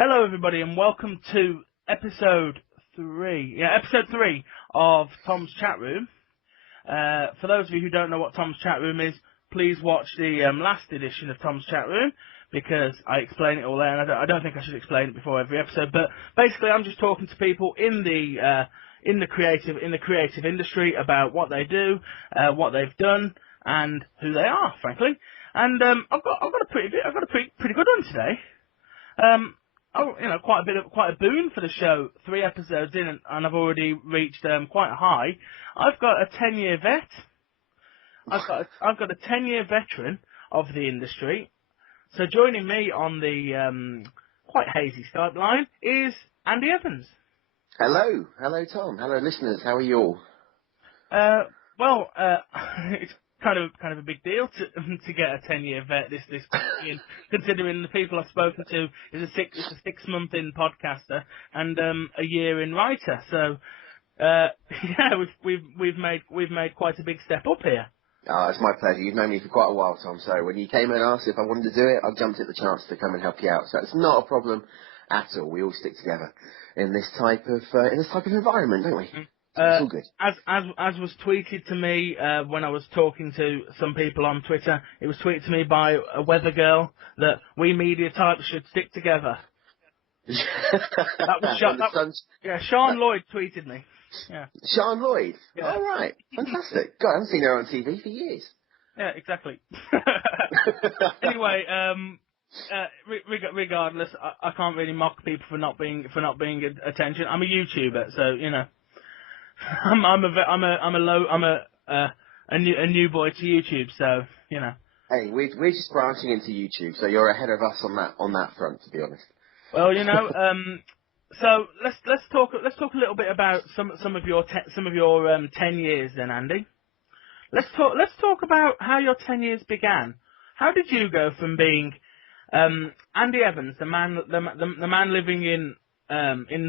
Hello, everybody, and welcome to episode 3. Yeah, episode 3 of Tom's Chat Room. For those of you who don't know what Tom's Chat Room is, please watch the last edition of Tom's Chat Room, because I explain it all there, and I don't think I should explain it before every episode. But basically, I'm just talking to people in the creative industry about what they do, what they've done, and who they are, frankly. And I've got a pretty good one today. Quite a boon for the show. 3 episodes in, and I've already reached quite a high. I've got a 10-year vet. I've got a 10-year veteran of the industry. So joining me on the quite hazy Skype line is Andy Evans. Hello, Tom. Hello, listeners. How are you all? It's kind of a big deal to get a 10-year vet this in, considering the people I've spoken to is a 6-month in podcaster and a year in writer. So we've made quite a big step up here. Oh, it's my pleasure. You've known me for quite a while, Tom. So when you came and asked if I wanted to do it, I jumped at the chance to come and help you out. So it's not a problem at all. We all stick together in this type of environment, don't we? It's all good. As was tweeted to me when I was talking to some people on Twitter, it was tweeted to me by a weather girl that we media types should stick together. That was Sean Lloyd tweeted me. Yeah. Sean Lloyd? Yeah. All right. Fantastic. God, I haven't seen her on TV for years. Yeah, exactly. Anyway, regardless, I can't really mock people for not being attention. I'm a YouTuber, so you know. I'm a new boy to YouTube, so you know. Hey, we're just branching into YouTube, so you're ahead of us on that front, to be honest. Well, you know, so let's talk a little bit about some of your 10 years then, Andy. Let's talk about how your 10 years began. How did you go from being Andy Evans, the man living in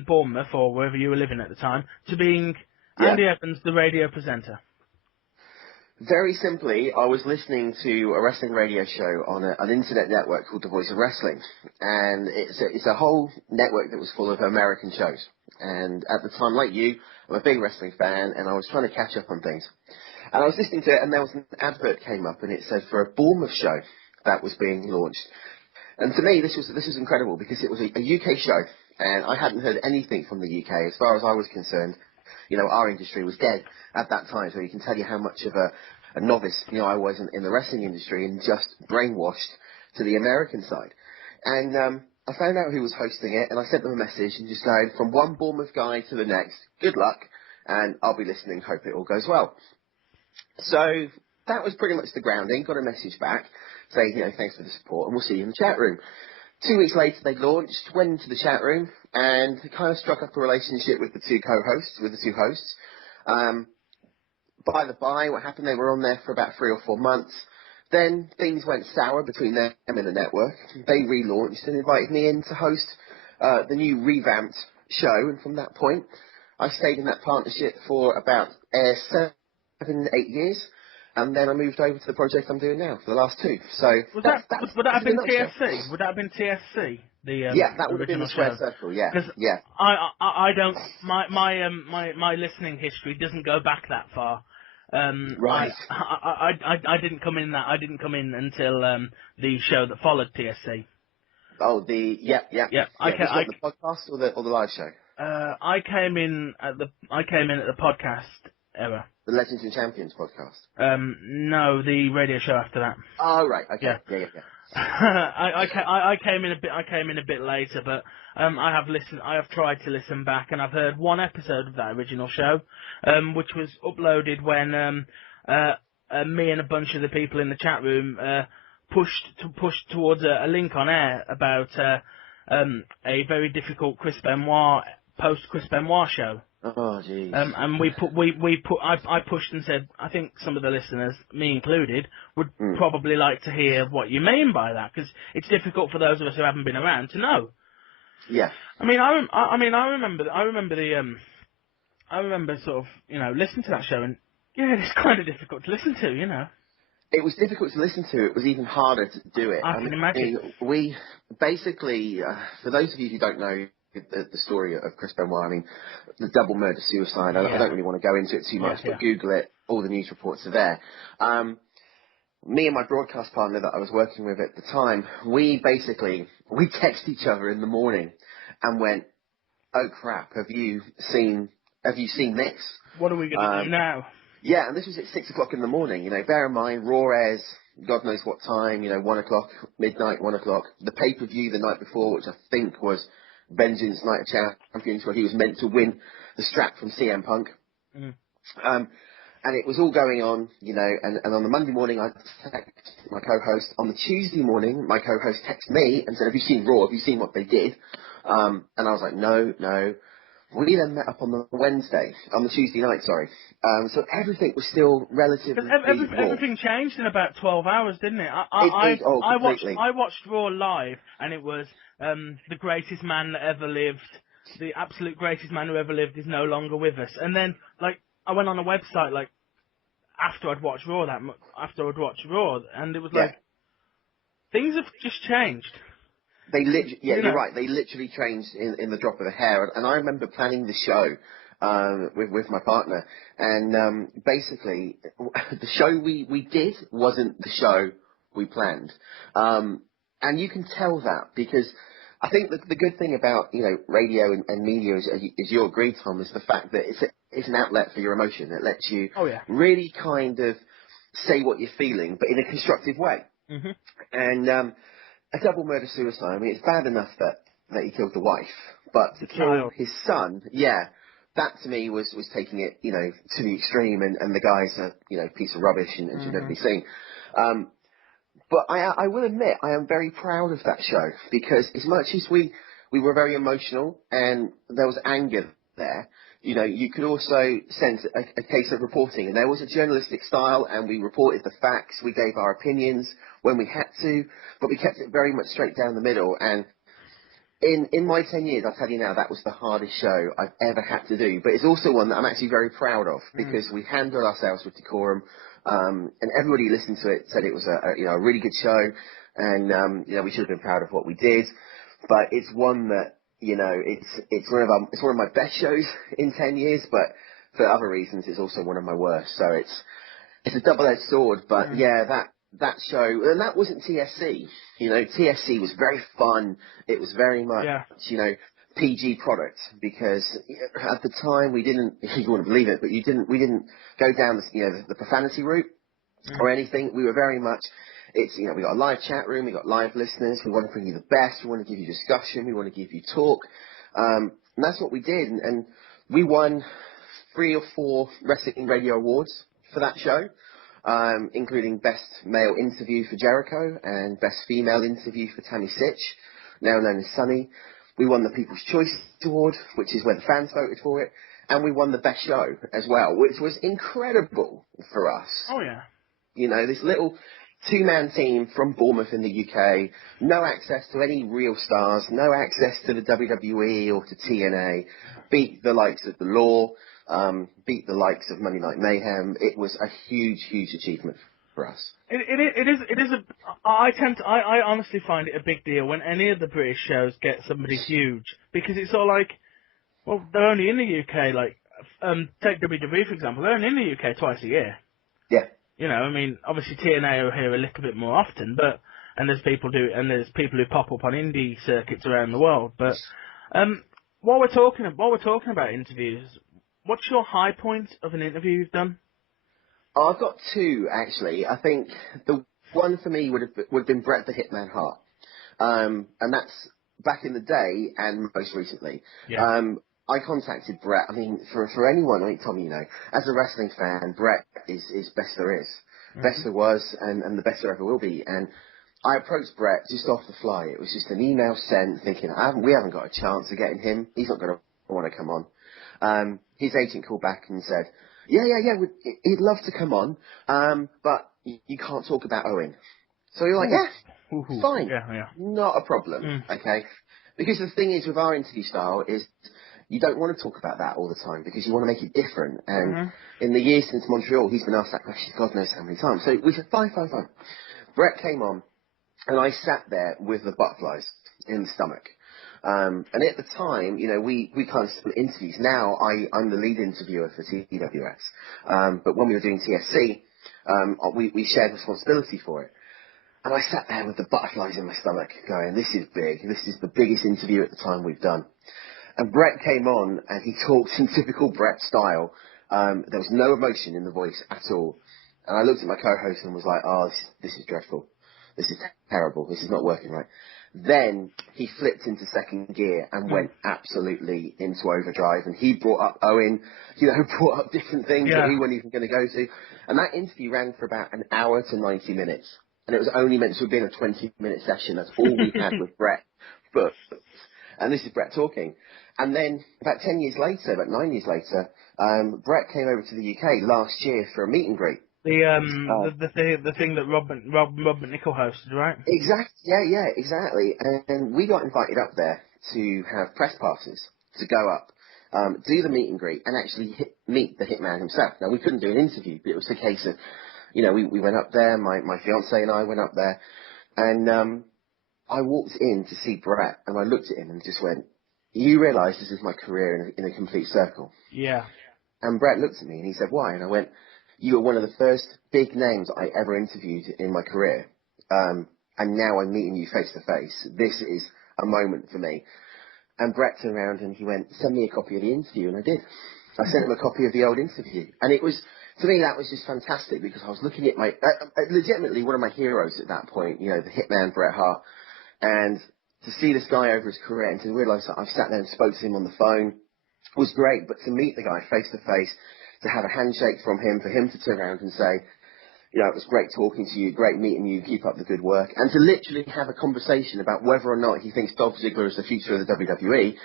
Bournemouth or wherever you were living at the time, to being Andy Evans, the radio presenter? Very simply, I was listening to a wrestling radio show on an internet network called The Voice of Wrestling, and it's a whole network that was full of American shows. And at the time, like you, I'm a big wrestling fan, and I was trying to catch up on things. And I was listening to it, and there was an advert came up, and it said for a Bournemouth show that was being launched. And to me, this was incredible because it was a UK show, and I hadn't heard anything from the UK as far as I was concerned. You know, our industry was dead at that time, so you can tell you how much of a novice, you know, I was in the wrestling industry and just brainwashed to the American side. And I found out who was hosting it, and I sent them a message and just going, from one Bournemouth guy to the next, good luck, and I'll be listening, hope it all goes well. So that was pretty much the grounding. Got a message back saying, you know, thanks for the support, and we'll see you in the chat room. 2 weeks later, they launched, went into the chat room, and kind of struck up a relationship with the two hosts. By the by, what happened, they were on there for about 3 or 4 months. Then things went sour between them and the network. They relaunched and invited me in to host the new revamped show, and from that point, I stayed in that partnership for about 7-8 years. And then I moved over to the project I'm doing now for the last 2. So would that have been TFC? Would that have been TFC? That would have been the Square Circle. Yeah, because I don't my listening history doesn't go back that far. Right. I didn't come in until the show that followed TSC. Oh, the the podcast or the live show. I came in at the podcast era. The Legends and Champions podcast. No, the radio show after that. Oh, right. Okay. Yeah. I came in a bit later, but I have tried to listen back, and I've heard one episode of that original show, which was uploaded when me and a bunch of the people in the chat room pushed towards a link on air about a very difficult Chris Benoit show. Oh, jeez. And I pushed and said, I think some of the listeners, me included, would probably like to hear what you mean by that, because it's difficult for those of us who haven't been around to know. Yeah. I remember sort of, you know, listening to that show, and yeah, it's kind of difficult to listen to, you know. It was difficult to listen to. It was even harder to do it. I can imagine. We basically, for those of you who don't know the story of Chris Benoit, I mean, the double murder suicide. I don't really want to go into it too much, but Google it. All the news reports are there. Me and my broadcast partner that I was working with at the time, we text each other in the morning and went, "Oh crap! Have you seen this? What are we going to do now?" Yeah, and this was at 6 o'clock in the morning. You know, bear in mind, Raw airs, God knows what time. You know, 1 o'clock, midnight, 1 o'clock. The pay-per-view the night before, which I think was Vengeance Night of Champions, where he was meant to win the strap from CM Punk. Mm. And it was all going on, you know, and on the Monday morning I texted my co-host. On the Tuesday morning, my co-host texted me and said, "Have you seen Raw? Have you seen what they did?" And I was like, no. We then met up on the Tuesday night, sorry. So everything was still relatively raw. Everything changed in about 12 hours, didn't it? Completely. I watched Raw live, and it was the greatest man that ever lived. The absolute greatest man who ever lived is no longer with us. And then, like, I went on a website, like, after I'd watched Raw, and it was like, things have just changed. You're right. They literally changed in the drop of a hair. And I remember planning the show with my partner, and basically the show we did wasn't the show we planned. And you can tell that because I think the good thing about radio and media is you agree, Tom, is the fact that it's an outlet for your emotion. It lets you really kind of say what you're feeling, but in a constructive way. Mm-hmm. And a double murder suicide, I mean, it's bad enough that he killed the wife, but to kill his son, that to me was taking it, to the extreme, and the guy's a, piece of rubbish and should never be seen. But I will admit, I am very proud of that show, because as much as we were very emotional and there was anger there, you could also sense a case of reporting, and there was a journalistic style, and we reported the facts, we gave our opinions when we had to, but we kept it very much straight down the middle. And in my 10 years, I'll tell you now, that was the hardest show I've ever had to do, but it's also one that I'm actually very proud of, because we handled ourselves with decorum, and everybody listened to it said it was a really good show, and we should have been proud of what we did. But it's one that it's one of my best shows in 10 years, but for other reasons, it's also one of my worst. So it's a double-edged sword. But that show, and that wasn't TSC. TSC was very fun. It was very much PG product, because at the time we didn't, you wouldn't believe it, but we didn't go down the profanity route or anything. We were very much, we got a live chat room, we got live listeners, we want to bring you the best, we want to give you discussion, we want to give you talk, and that's what we did, and we won 3 or 4 wrestling radio awards for that show, including Best Male Interview for Jericho and Best Female Interview for Tammy Sitch, now known as Sunny. We won the People's Choice Award, which is where the fans voted for it, and we won the Best Show as well, which was incredible for us. Oh, yeah. This little 2-man team from Bournemouth in the UK, no access to any real stars, no access to the WWE or to TNA, beat the likes of The Law, beat the likes of Monday Night Mayhem. It was a huge, huge achievement for us. I honestly find it a big deal when any of the British shows get somebody huge, because it's all like, well, they're only in the UK, like, take WWE for example, they're only in the UK twice a year. Yeah. I mean, obviously TNA are here a little bit more often, and there's people who pop up on indie circuits around the world. But while we're talking about interviews, what's your high point of an interview you've done? I've got 2 actually. I think the one for me would have been Bret the Hitman Hart, and that's back in the day and most recently. Yeah. I contacted Bret. I mean, for anyone, Tommy, as a wrestling fan, Bret is best there is, best there was, and the best there ever will be. And I approached Bret just off the fly. It was just an email sent, thinking we haven't got a chance of getting him. He's not going to want to come on. His agent called back and said, yeah, he'd love to come on, but you can't talk about Owen. So you're like, fine, not a problem, okay? Because the thing is with our interview style is, you don't want to talk about that all the time because you want to make it different. And Mhm. in the years since Montreal, he's been asked that question God knows how many times. So we said, fine, fine, fine. Bret came on, and I sat there with the butterflies in the stomach. And at the time, you know, we kind of split interviews. Now I'm the lead interviewer for TWS. But when we were doing TSC, we shared responsibility for it. And I sat there with the butterflies in my stomach going, this is big. This is the biggest interview at the time we've done. And Bret came on and he talked in typical Bret style. There was no emotion in the voice at all. And I looked at my co-host and was like, oh, this is dreadful. This is terrible. This is not working right. Then he flipped into second gear and went absolutely into overdrive. And he brought up Owen, you know, brought up different things that Yeah. we weren't even going to go to. And that interview ran for about an hour to 90 minutes. And it was only meant to have been a 20-minute session. That's all we had with Bret. But, and this is Bret talking. And then about 10 years later, about 9 years later, Bret came over to the UK last year for a meet and greet. The thing that Rob McNichol hosted, right? Exactly. Yeah, exactly. And we got invited up there to have press passes to go up, do the meet and greet, and actually meet the hitman himself. Now, we couldn't do an interview, but it was a case of, you know, we went up there, my fiance and I went up there, and I walked in to see Bret, and I looked at him and just went, you realise this is my career in a complete circle. Yeah. And Bret looked at me and he said, why? And I went, you were one of the first big names I ever interviewed in my career. And now I'm meeting you face to face. This is a moment for me. And Bret turned around and he went, send me a copy of the interview. And I did. I sent him a copy of the old interview. And it was, to me, that was just fantastic because I was looking at my, legitimately one of my heroes at that point, you know, the hitman Bret Hart. And to see this guy over his career and to realise that I've sat there and spoke to him on the phone was great. But to meet the guy face to face, to have a handshake from him, for him to turn around and say, you know, it was great talking to you, great meeting you, keep up the good work, and to literally have a conversation about whether or not he thinks Dolph Ziggler is the future of the WWE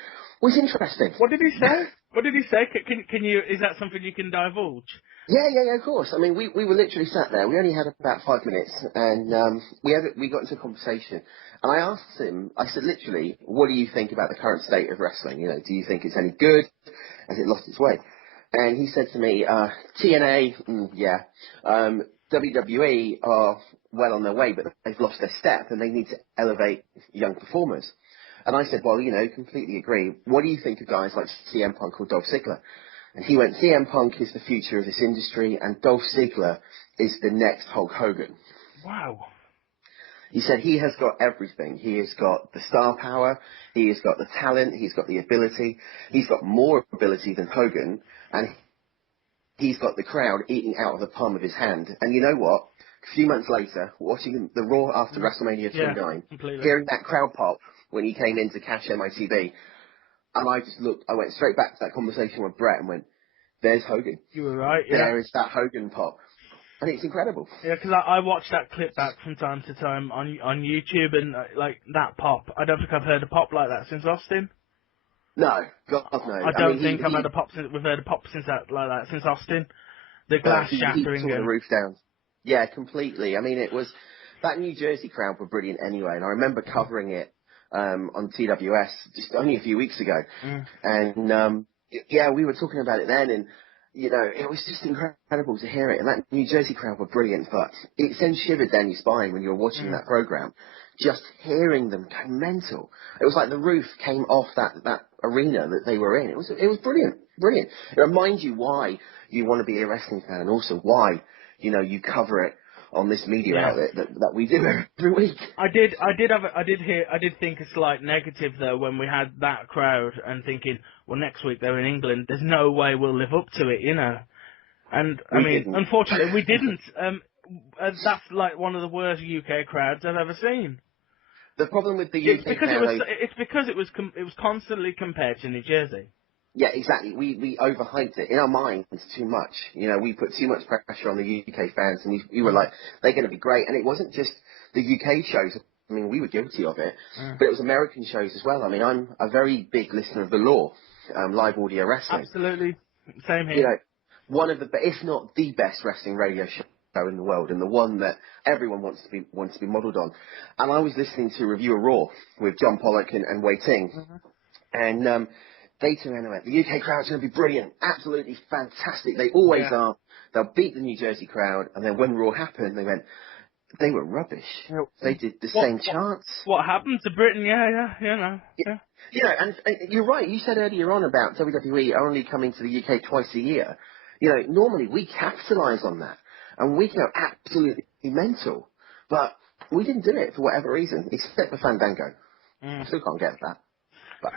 was interesting. What did he say? What did he say? Can you? Is that something you can divulge? Yeah, of course. I mean, we were literally sat there. We only had about 5 minutes, and we got into a conversation. And I asked him, I said, literally, what do you think about the current state of wrestling? You know, do you think it's any good? Has it lost its way? And he said to me, TNA, yeah. WWE are well on their way, but they've lost their step and they need to elevate young performers. And I said, well, you know, completely agree. What do you think of guys like CM Punk or Dolph Ziggler? And he went, CM Punk is the future of this industry and Dolph Ziggler is the next Hulk Hogan. Wow. He said he has got everything. He has got the star power. He has got the talent. He's got the ability. He's got more ability than Hogan. And he's got the crowd eating out of the palm of his hand. And you know what? A few months later, watching the Raw after WrestleMania 39, completely. hearing that crowd pop when he came in to cash MITB, and I just looked, I went straight back to that conversation with Bret and went, there's Hogan. You were right, yeah. There is that Hogan pop. And it's incredible. Yeah, because I watch that clip back from time to time on YouTube, and like that pop, I don't think I've heard a pop like that since Austin. No, God no. I don't think we've heard a pop since Austin. The glass he shattering tore the and roof down. Yeah, completely. I mean, it was, that New Jersey crowd were brilliant anyway, and I remember covering it on TWS just only a few weeks ago. And yeah, we were talking about it then, and you know, it was just incredible to hear it. And that New Jersey crowd were brilliant, but it sends shivers down your spine when you're watching that program. Just hearing them go mental. It was like the roof came off that arena that they were in. It was brilliant. It reminds you why you want to be a wrestling fan, and also why, you know, you cover it on this media outlet that we do every week. I did think a slight negative though when we had that crowd and thinking, well, next week they're in England. There's no way we'll live up to it, you know. And I mean, unfortunately, we didn't. That's like one of the worst UK crowds I've ever seen. The problem with the UK crowd, it's because it was constantly compared to New Jersey. Yeah, exactly. We overhyped it in our minds too much. You know, we put too much pressure on the UK fans, and we were like, they're going to be great. And it wasn't just the UK shows. I mean, we were guilty of it, but it was American shows as well. I mean, I'm a very big listener of the Law, live audio wrestling. Absolutely, same here. You know, one of the, if not the best wrestling radio show in the world, and the one that everyone wants to be modelled on. And I was listening to Review of Raw with John Pollock and Wei Ting, and they turned around and went, the UK crowd's going to be brilliant, absolutely fantastic. They always are. They'll beat the New Jersey crowd. And then when Raw happened, they went, they were rubbish. They did the same chants. What happened to Britain? Yeah. You know, and you're right. You said earlier on about WWE only coming to the UK twice a year. You know, normally we capitalise on that, and we go absolutely mental. But we didn't do it for whatever reason, except for Fandango. I still can't get that. But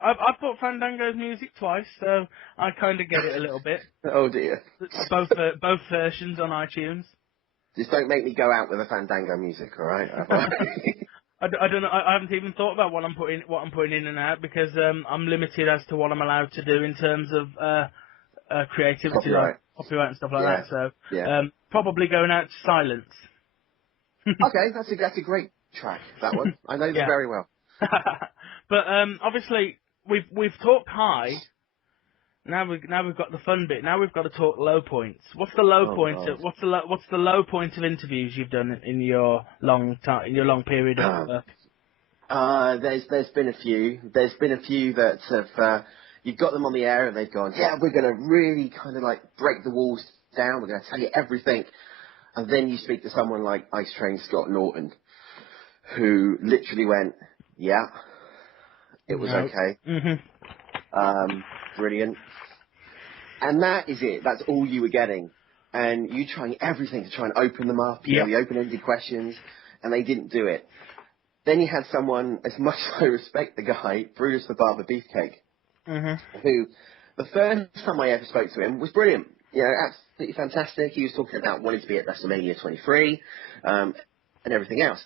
I've bought Fandango's music twice, so I kind of get it a little bit. Oh dear. Both versions on iTunes. Just don't make me go out with a Fandango music, all right? I don't know. I haven't even thought about what I'm putting in and out because I'm limited as to what I'm allowed to do in terms of creativity, Copyright. like copyright and stuff like that. So Yeah. probably going out to silence. Okay, that's a great track. That one, I know them very well. But obviously we've talked high. Now we've got the fun bit. Now we've got to talk low points. What's the low point? What's the low point of interviews you've done in your long period of work? There's been a few. There's been a few that have you've got them on the air and they've gone, yeah, we're going to really kind of like break the walls down. We're going to tell you everything, and then you speak to someone like Ice Train Scott Norton, who literally went, yeah, it was okay, brilliant. And that is it. That's all you were getting. And you trying everything to try and open them up, you know, the open-ended questions, and they didn't do it. Then you had someone, as much as I respect the guy, Brutus the Barber Beefcake, who the first time I ever spoke to him was brilliant. You know, absolutely fantastic. He was talking about wanting to be at WrestleMania 23 and everything else.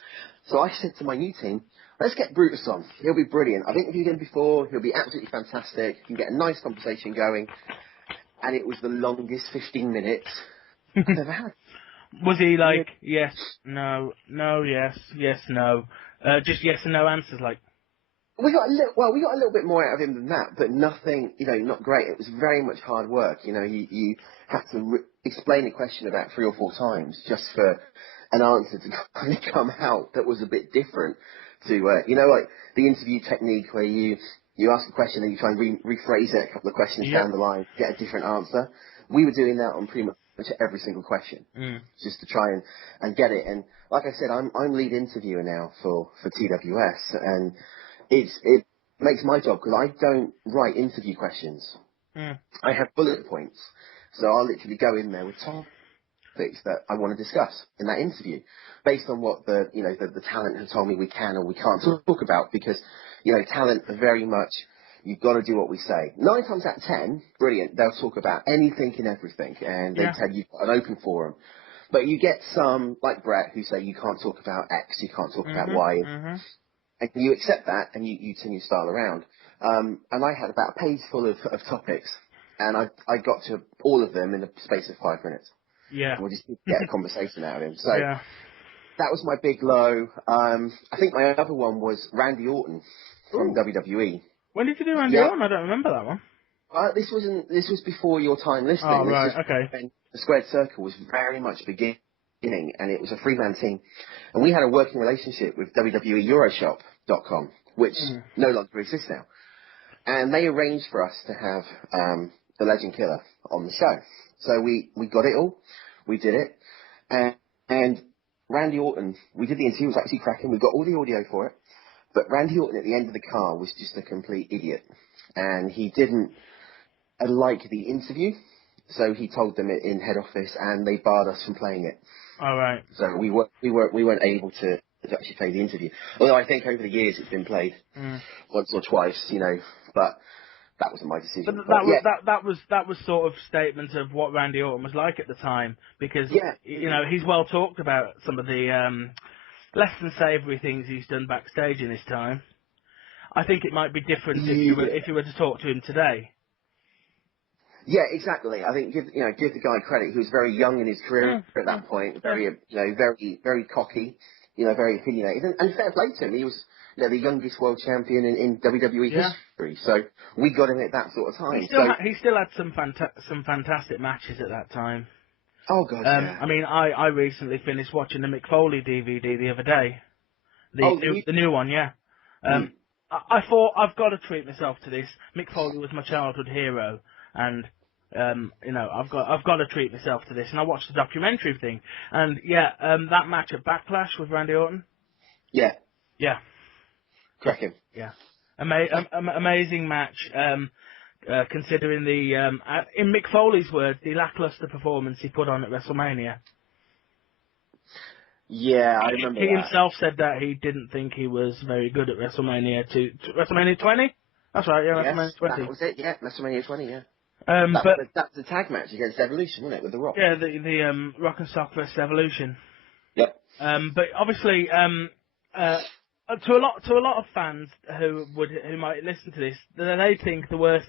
So I said to my new team, let's get Brutus on. He'll be brilliant. I've interviewed him before. He'll be absolutely fantastic. You can get a nice conversation going. And it was the longest 15 minutes I've ever had. Was he like, yes, no, no, yes, yes, no? Just yes and no answers, like? We got a little bit more out of him than that, but nothing, you know, not great. It was very much hard work. You know, you had to explain a question about 3 or 4 times just for an answer to kind of come out that was a bit different to, you know, like the interview technique where you ask a question and you try and rephrase it a couple of questions down the line, get a different answer. We were doing that on pretty much every single question, just to try and get it. And like I said, I'm lead interviewer now for TWS, and it makes my job because I don't write interview questions. I have bullet points, so I'll literally go in there with topics that I want to discuss in that interview, based on what the talent has told me we can or we can't talk about. Because you know, talent are very much, you've got to do what we say. 9 times out of 10, brilliant, they'll talk about anything and everything, and they tell you an open forum. But you get some, like Bret, who say you can't talk about X, you can't talk about Y, and you accept that, and you turn your style around. And I had about a page full of topics, and I got to all of them in the space of 5 minutes. Yeah. And we just get a conversation out of him. So that was my big low. I think my other one was Randy Orton from WWE. When did you do Randy Orton? I don't remember that one. This was before your time listening. Oh, right, okay. When the Squared Circle was very much beginning, and it was a 3-man team. And we had a working relationship with WWEEuroshop.com, which no longer exists now. And they arranged for us to have the Legend Killer on the show. So we got it all. We did it. And Randy Orton, we did the interview, it was actually cracking. We got all the audio for it. But Randy Orton at the end of the car was just a complete idiot. And he didn't like the interview. So he told them in head office, and they barred us from playing it. All right. So we weren't able to actually play the interview. Although I think over the years it's been played once or twice, you know. But that wasn't my decision. But that was sort of statement of what Randy Orton was like at the time, because you know, he's well talked about some of the less than savoury things he's done backstage in his time. I think it might be different if you were to talk to him today. Yeah, exactly. I think give the guy credit. He was very young in his career at that point, very very cocky, very opinionated, and fair play to him. He was the youngest world champion in WWE history. So we got him at that sort of time. He still had some fantastic matches at that time. Oh god, yeah. I mean, I recently finished watching the Mick Foley DVD the other day. The new one, yeah. I thought I've got to treat myself to this. Mick Foley was my childhood hero, and I've got to treat myself to this. And I watched the documentary thing, and that match at Backlash with Randy Orton. Yeah. Yeah. Cracking. Yeah. Amazing match. Considering in Mick Foley's words, the lackluster performance he put on at WrestleMania. Yeah, I remember He that. himself said that he didn't think he was very good at WrestleMania. WrestleMania 20? That's right, yeah, Yes, WrestleMania 20. that was it. Yeah, WrestleMania 20. Yeah. But That's the tag match against Evolution, wasn't it, with The Rock? yeah, the Rock and Sock vs Evolution. Yep. But obviously, to a lot of fans who might listen to this, they think the worst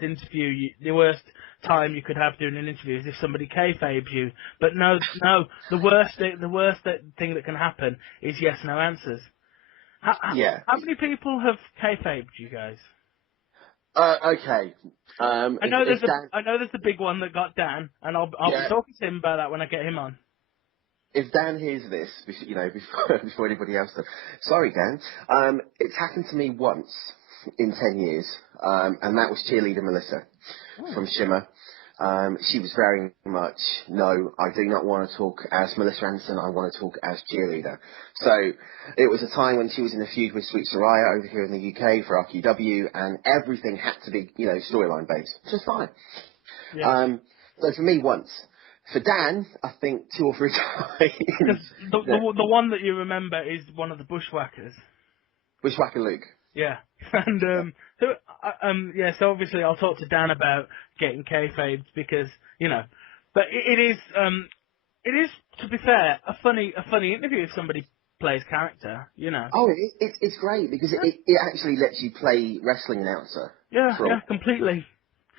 time you could have doing an interview is if somebody kayfabes you. But no, the worst thing that can happen is yes, no answers. Yeah. How many people have kayfabed you guys? Okay. I know there's the big one that got Dan, and I'll be talking to him about that when I get him on. If Dan hears this, before anybody else does, sorry, Dan. It's happened to me once in 10 years, and that was cheerleader Melissa from Shimmer. She was very much, no, I do not want to talk as Melissa Hanson, I want to talk as cheerleader. So it was a time when she was in a feud with Sweet Soraya over here in the UK for RQW, and everything had to be, storyline based, which is fine. Yeah. So for me, once. For Dan, I think 2 or 3 times. The one that you remember is one of the Bushwhackers. Bushwhacker Luke. Yeah, and so obviously I'll talk to Dan about getting kayfabed because but it is to be fair a funny interview if somebody plays character, Oh, it's great because it actually lets you play wrestling announcer. Yeah, completely.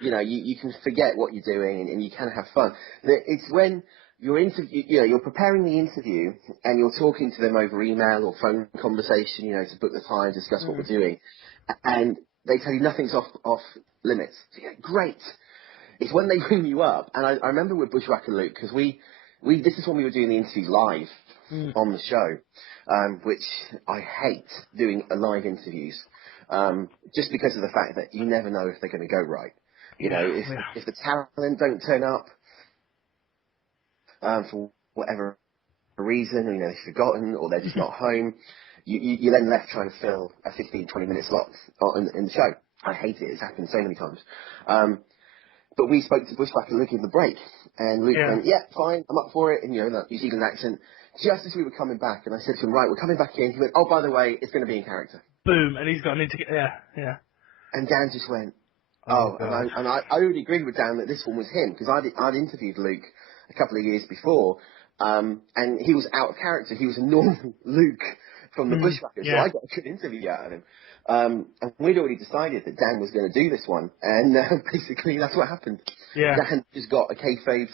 You can forget what you're doing and you can have fun. It's when you're preparing the interview and you're talking to them over email or phone conversation, to book the time, discuss what we're doing, and they tell you nothing's off limits. So great. It's when they ring you up, and I remember with Bushwhacker Luke, because this is when we were doing the interviews live on the show, which I hate doing live interviews, just because of the fact that you never know if they're going to go right. If the talent don't turn up for whatever reason, they've forgotten or they're just not home, you're then left trying to fill a 15-20 minute slot in the show. I hate it. It's happened so many times. But we spoke to Bushwhacker Luke in the break, and Luke went, yeah, fine, I'm up for it, in that New Zealand accent. Just as we were coming back, and I said to him, right, we're coming back in. He went, oh, by the way, it's going to be in character. Boom, and he's gone into yeah. And Dan just went, Oh, and I already agreed with Dan that this one was him, because I'd interviewed Luke a couple of years before, and he was out of character. He was a normal Luke from the Bushwhackers, so I got a good interview out of him. And we'd already decided that Dan was going to do this one, and basically that's what happened. Yeah. Dan just got a kayfabe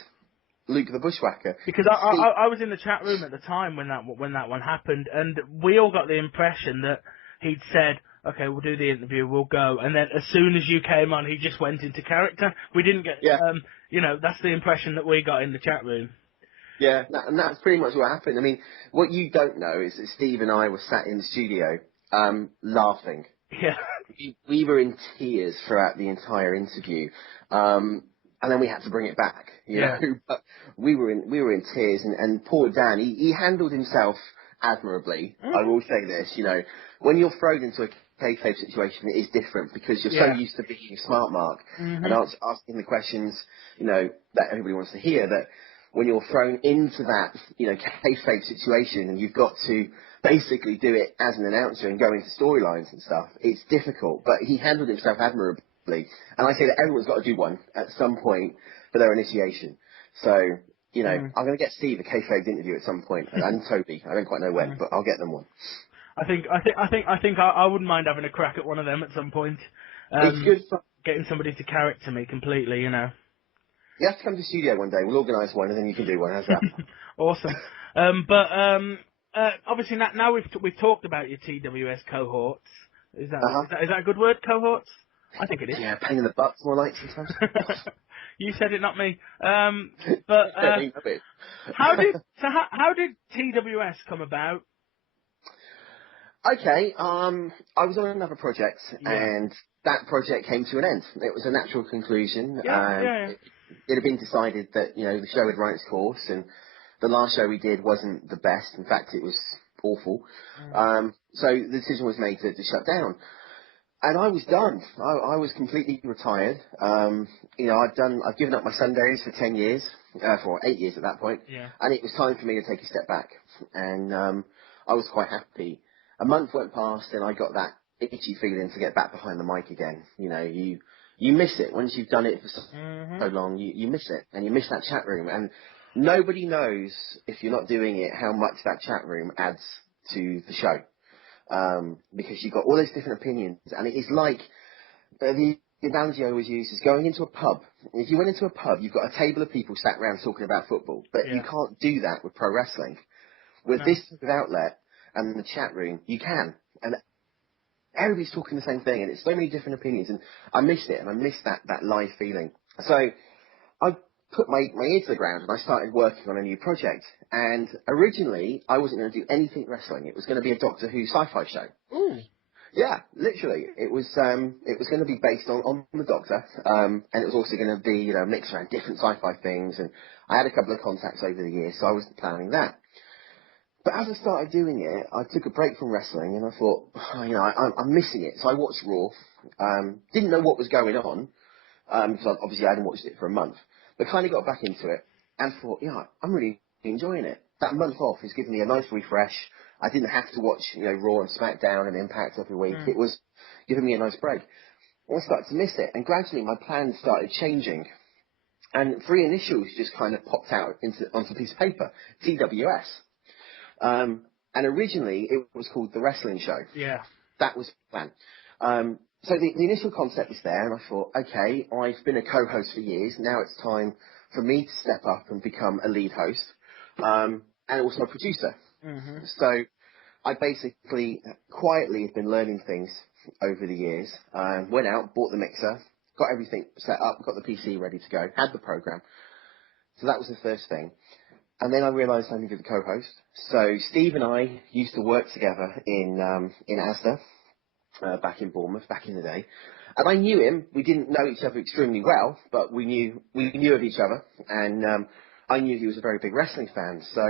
Luke the Bushwhacker. Because I was in the chat room at the time when that one happened, and we all got the impression that he'd said, okay, we'll do the interview, we'll go. And then as soon as you came on, he just went into character. We didn't get, that's the impression that we got in the chat room. Yeah, and that's pretty much what happened. I mean, what you don't know is that Steve and I were sat in the studio, laughing. Yeah. We were in tears throughout the entire interview. And then we had to bring it back, you know. But we were in tears, and poor Dan, he handled himself admirably. I will say this, when you're thrown into a kayfabe situation, it is different because you're so used to being smart, Mark, and asking the questions, that everybody wants to hear. That when you're thrown into that, kayfabe situation, and you've got to basically do it as an announcer and go into storylines and stuff, it's difficult. But he handled himself admirably, and I say that everyone's got to do one at some point for their initiation. So, I'm going to get Steve a kayfabe interview at some point, and Toby. I don't quite know when, but I'll get them one. I think I wouldn't mind having a crack at one of them at some point. It's good fun. Getting somebody to character me completely, You have to come to the studio one day. We'll organise one, and then you can do one. How's that? Awesome. But obviously now we've talked about your TWS cohorts. Is that a good word, cohorts? I think it is. Yeah, pain in the butt, more like sometimes. You said it, not me. But how did TWS come about? Okay, I was on another project, Yeah. and that project came to an end. It was a natural conclusion. Yeah, yeah, It had been decided that, the show had run its course, and the last show we did wasn't the best. In fact, it was awful. yeah. So the decision was made to shut down. And I was done. I was completely retired. I've given up my Sundays for 10 years, for 8 years at that point, Yeah. and it was time for me to take a step back. And I was quite happy. A month went past, and I got that itchy feeling to get back behind the mic again. You miss it once you've done it for so Mhm. long. You miss it, and you miss that chat room. And nobody knows, if you're not doing it, how much that chat room adds to the show, because you've got all those different opinions, and it is like the analogy I always use is going into a pub. If you went into a pub, you've got a table of people sat around talking about football, but you Yeah. can't do that with pro wrestling. With No. this type of outlet and the chat room, you can, and everybody's talking the same thing, and it's so many different opinions, and I missed it, and I missed that live feeling. So I put my ear to the ground, and I started working on a new project. And originally, I wasn't going to do anything wrestling. It was going to be a Doctor Who sci-fi show. Ooh. Yeah, literally. It was going to be based on the Doctor, and it was also going to be mixed around different sci-fi things. And I had a couple of contacts over the years, so I was planning that. But as I started doing it, I took a break from wrestling, and I thought, I'm missing it. So I watched Raw. Didn't know what was going on, because obviously I hadn't watched it for a month, but kind of got back into it and thought, I'm really enjoying it. That month off has given me a nice refresh. I didn't have to watch, Raw and SmackDown and Impact every week. Mm. It was giving me a nice break. And I started to miss it, and gradually my plans started changing. And three initials just kind of popped out onto a piece of paper: TWS. And originally it was called The Wrestling Show. Yeah. That was the plan. So the initial concept was there, and I thought, okay, I've been a co-host for years. Now it's time for me to step up and become a lead host, and also a producer. Mhm. So I basically quietly have been learning things over the years. Went out, bought the mixer, got everything set up, got the PC ready to go, had the program. So that was the first thing. And then I realised I needed a co-host. So Steve and I used to work together in Asda, back in Bournemouth, back in the day. And I knew him. We didn't know each other extremely well, but we knew of each other. And I knew he was a very big wrestling fan. So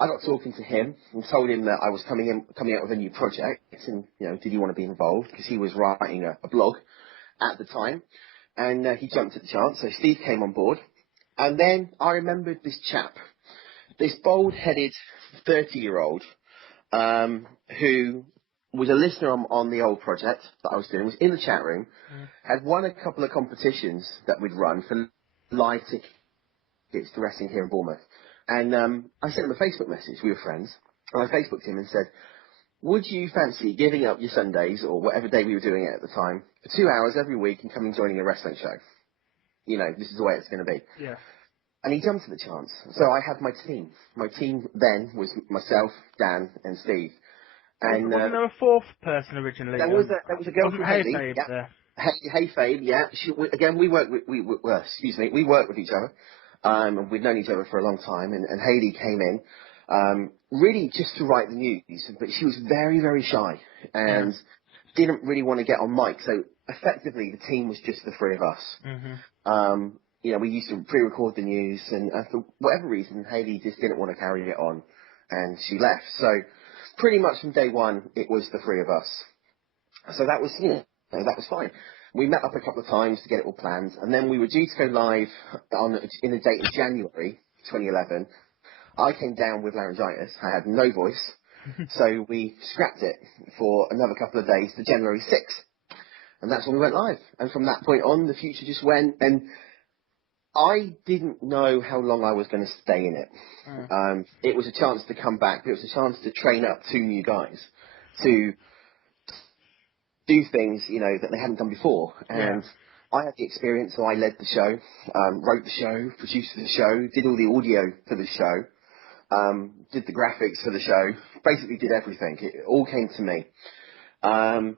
I got talking to him and told him that I was coming out with a new project. And, did he want to be involved? Because he was writing a blog at the time. And he jumped at the chance. So Steve came on board. And then I remembered this chap, this bald-headed 30-year-old, who was a listener on the old project that I was doing, was in the chat room, Mm. had won a couple of competitions that we'd run for live tickets to wrestling here in Bournemouth. And I sent him a Facebook message. We were friends. And I Facebooked him and said, would you fancy giving up your Sundays, or whatever day we were doing it at the time, for 2 hours every week and coming joining a wrestling show? This is the way it's going to be. Yeah. And he jumped at the chance. So I had my team. My team then was myself, Dan, and Steve. And Wasn't there a fourth person originally? there was a girl Wasn't called Hayley. Hayfabe Yeah. there? Hey, Fabe. Yeah. We work with we work with each other. And we'd known each other for a long time. And Hayley came in, really just to write the news, but she was very, very shy Yeah. and didn't really want to get on mic. So effectively, the team was just the three of us. Mhm. We used to pre-record the news, and for whatever reason, Hayley just didn't want to carry it on, and she left. So pretty much from day one, it was the three of us. So that was, that was fine. We met up a couple of times to get it all planned, and then we were due to go live in a date in January 2011. I came down with laryngitis. I had no voice, so we scrapped it for another couple of days to January 6th. And that's when we went live. And from that point on, the future just went, and I didn't know how long I was going to stay in it. Mm. It was a chance to come back. It was a chance to train up two new guys to do things, that they hadn't done before. Yeah. And I had the experience, so I led the show, wrote the show, produced the show, did all the audio for the show, did the graphics for the show, basically did everything. It all came to me. And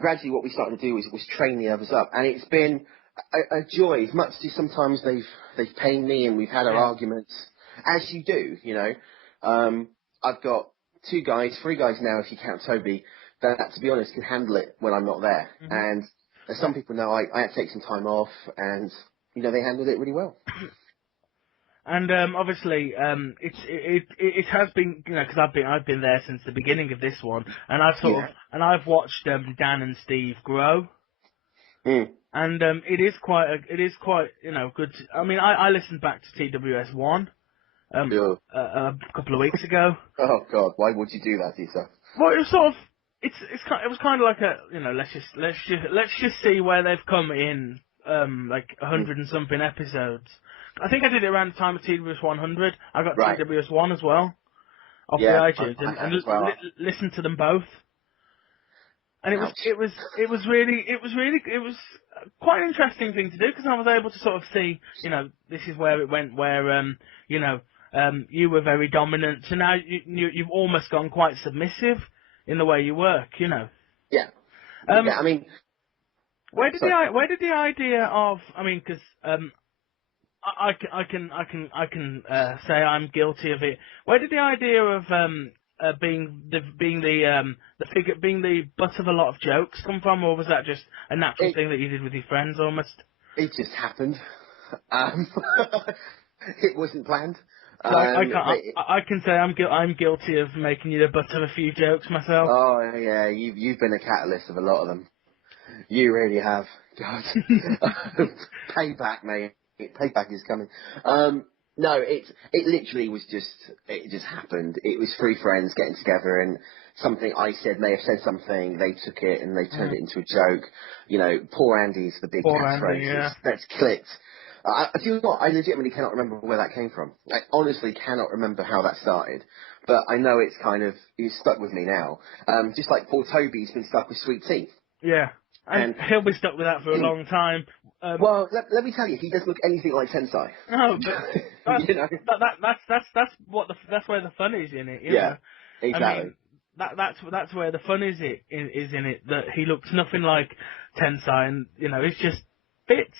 gradually what we started to do was train the others up. And it's been a joy, as much as sometimes they've pained me and we've had our Yeah. arguments, as you do, I've got two guys, three guys now if you count Toby, that to be honest can handle it when I'm not there. Mm-hmm. And as some people know, I had to take some time off, and they handled it really well. And obviously, it has been, because I've been there since the beginning of this one, and I've watched Dan and Steve grow, and it is quite good. I mean, I listened back to TWS 1 a couple of weeks ago. Oh God, why would you do that to yourself? Well, it was sort of it was kind of like a let's just see where they've come in like 100 and something episodes. I think I did it around the time of TWS 100. I got TWS 1 as well off the iTunes and listened to them both. And it was quite an interesting thing to do because I was able to sort of see, this is where it went, where you were very dominant, so now you've almost gone quite submissive in the way you work, Yeah. I mean, where did the idea of, I mean, because I can say I'm guilty of it. Where did the idea of being the butt of a lot of jokes come from, or was that just a natural thing that you did with your friends almost? It just happened. It wasn't planned. I can say I'm guilty of making you the butt of a few jokes myself. Oh yeah, you've been a catalyst of a lot of them. You really have. God, payback, mate. Payback is coming. No, it literally was it just happened. It was three friends getting together, and something I said may have said something. They took it and they turned it into a joke. Poor Andy's the big catchphrase. Yeah. That's clicked. Do you know what? I legitimately cannot remember where that came from. I honestly cannot remember how that started. But I know it's stuck with me now. Just like poor Toby's been stuck with sweet tea. Yeah. And he'll be stuck with that for a long time. Well, let me tell you, he doesn't look anything like Tensai. No, but that's where the fun is in it. Yeah, exactly. I mean, that's where the fun is in it. That he looks nothing like Tensai, and it's just bits.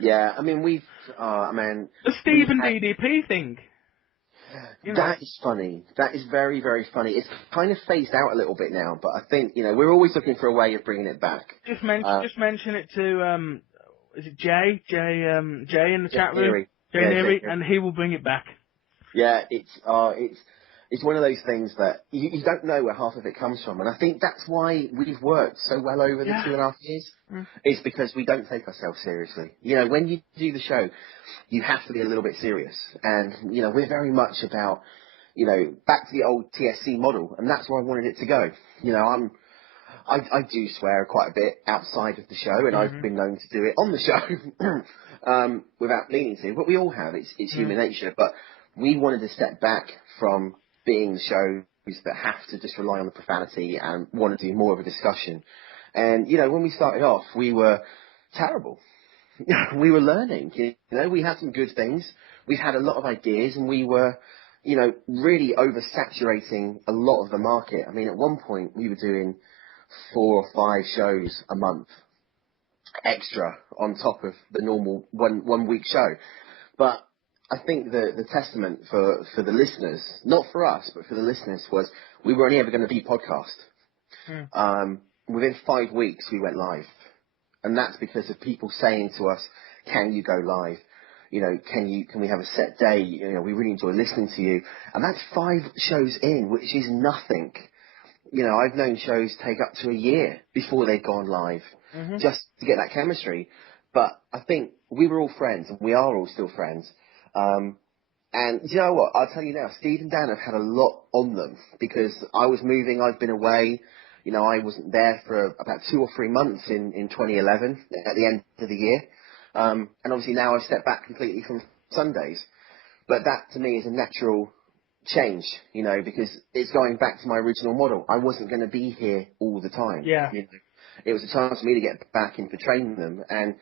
Yeah, I mean the Steve and DDP thing. That is funny. That is very, very funny. It's kind of phased out a little bit now, but I think we're always looking for a way of bringing it back. Just mention it to is it Jay in the chat room? Jay Neary, and he will bring it back. Yeah, it's one of those things that you don't know where half of it comes from, and I think that's why we've worked so well over the 2.5 years. It's because we don't take ourselves seriously. When you do the show, you have to be a little bit serious, and we're very much about back to the old TSC model, and that's where I wanted it to go. I do swear quite a bit outside of the show, and I've been known to do it on the show without meaning to, but we all have. It's human nature, but we wanted to step back from being the shows that have to just rely on the profanity and want to do more of a discussion. And, when we started off, we were terrible. We were learning, we had some good things. We had a lot of ideas, and we were, really oversaturating a lot of the market. I mean, at one point, we were doing 4 or 5 shows a month extra on top of the normal one week show. But I think the testament for the listeners, not for us, but for the listeners, was we were only ever going to be podcast. Within 5 weeks, we went live. And that's because of people saying to us, can you go live? Can we have a set day? We really enjoy listening to you. And that's 5 shows in, which is nothing. I've known shows take up to a year before they've gone live just to get that chemistry. But I think we were all friends, and we are all still friends. And you know what? I'll tell you now, Steve and Dan have had a lot on them because I was moving, I've been away. I wasn't there for about 2 or 3 months in 2011 at the end of the year. And obviously now I've stepped back completely from Sundays. But that to me is a natural change, because it's going back to my original model. I wasn't going to be here all the time. Yeah. It was a chance for me to get back in for training them. And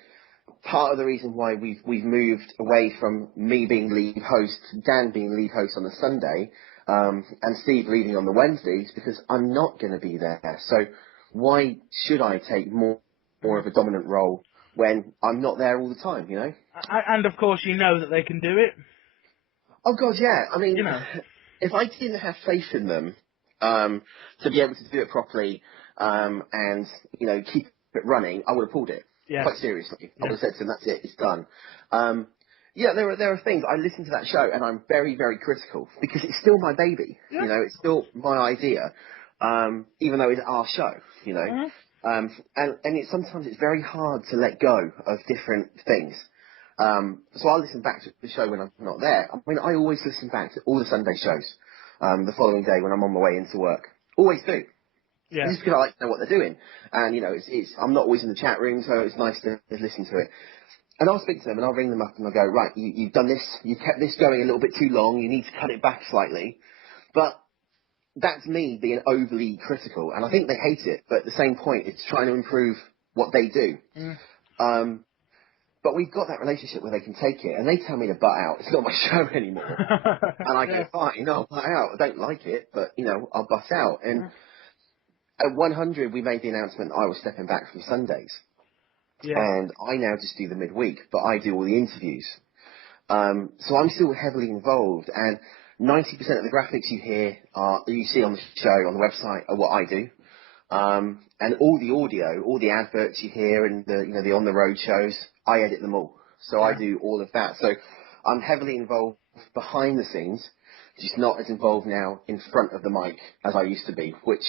part of the reason why we've moved away from me being lead host, Dan being lead host on the Sunday, and Steve leading on the Wednesdays, because I'm not going to be there. So why should I take more of a dominant role when I'm not there all the time, And of course, that they can do it. Oh God, yeah. I mean, if I didn't have faith in them to be able to do it properly and keep it running, I would have pulled it. Yeah. Quite seriously, I would Yeah. have said to them, "That's it, it's done." Yeah, there are things. I listen to that show and I'm very, very critical because it's still my baby. Yeah. It's still my idea, even though it's our show. Mhm. And sometimes it's very hard to let go of different things. So I'll listen back to the show when I'm not there. I mean, I always listen back to all the Sunday shows the following day when I'm on my way into work. Always do. Yeah. Just because I like to know what they're doing. And, I'm not always in the chat room, so it's nice to listen to it. And I'll speak to them and I'll ring them up and I'll go, right, you've done this, you've kept this going a little bit too long, you need to cut it back slightly. But that's me being overly critical, and I think they hate it, but at the same point, it's trying to improve what they do. Mm. But we've got that relationship where they can take it, and they tell me to butt out. It's not my show anymore. And I go, Yeah. fine, I'll butt out. I don't like it, but, I'll butt out. And at 100, we made the announcement I was stepping back from Sundays. Yeah. And I now just do the midweek, but I do all the interviews. So I'm still heavily involved, and 90% of the graphics you see on the show, on the website, are what I do. And all the audio, all the adverts you hear, and the on the road shows, I edit them all. So I Yeah. do all of that. So I'm heavily involved behind the scenes, just not as involved now in front of the mic as I used to be. Which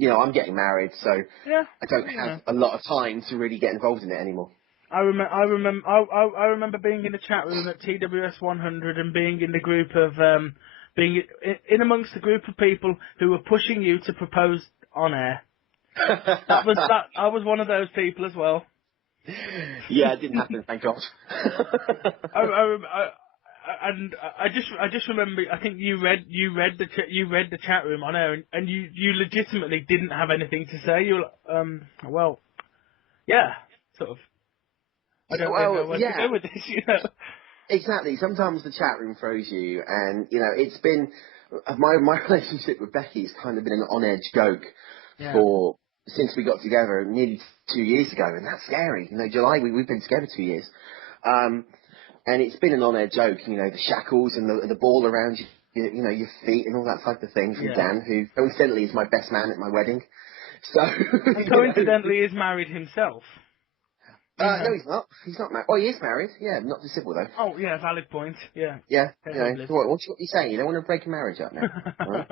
I'm getting married, so Yeah. I don't have a lot of time to really get involved in it anymore. I remember being in the chat room at TWS 100 and being in the group of being in amongst the group of people who were pushing you to propose on air. That was that. I was one of those people as well. Yeah, it didn't happen, thank God. I just remember. I think you read the chat room on air, and you legitimately didn't have anything to say. You were well, yeah, sort of. I don't really know where to go with this, Exactly. Sometimes the chat room throws you, and it's been my relationship with Becky's kind of been an on-edge joke Yeah. since we got together nearly 2 years ago, and that's scary. July we've been together 2 years, and it's been an on-edge joke. The shackles and the ball around your feet and all that type of thing from Dan, who coincidentally is my best man at my wedding. So and coincidentally is married himself. No, he's not. He's not married. Oh, he is married. Yeah, not to Sybil though. Oh, yeah, valid point. Yeah. Yeah. So what you saying? You don't want to break a marriage up now, right?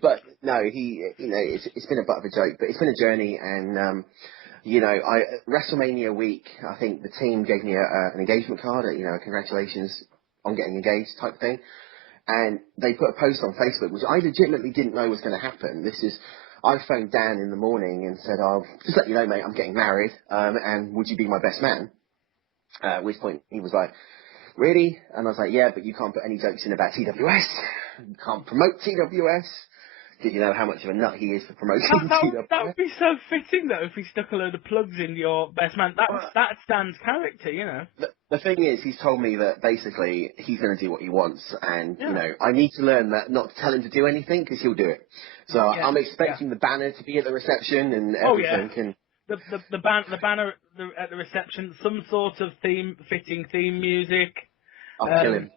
But no, it's been a bit of a joke, but it's been a journey, and WrestleMania week, I think the team gave me an engagement card, congratulations on getting engaged type thing, and they put a post on Facebook, which I legitimately didn't know was going to happen. I phoned Dan in the morning and said, "I'll just let you know, mate, I'm getting married, and would you be my best man?" At which point he was like, "Really?" And I was like, "Yeah, but you can't put any jokes in about TWS. You can't promote TWS. Did you know how much of a nut he is for promoting TWS?" That would be so fitting, though, if he stuck a load of plugs in your best man. That's Dan's character, The thing is, he's told me that basically he's going to do what he wants, and I need to learn that not to tell him to do anything because he'll do it. So I'm expecting the banner to be at the reception and everything. The banner at the reception, some sort of fitting theme music. I'll kill him.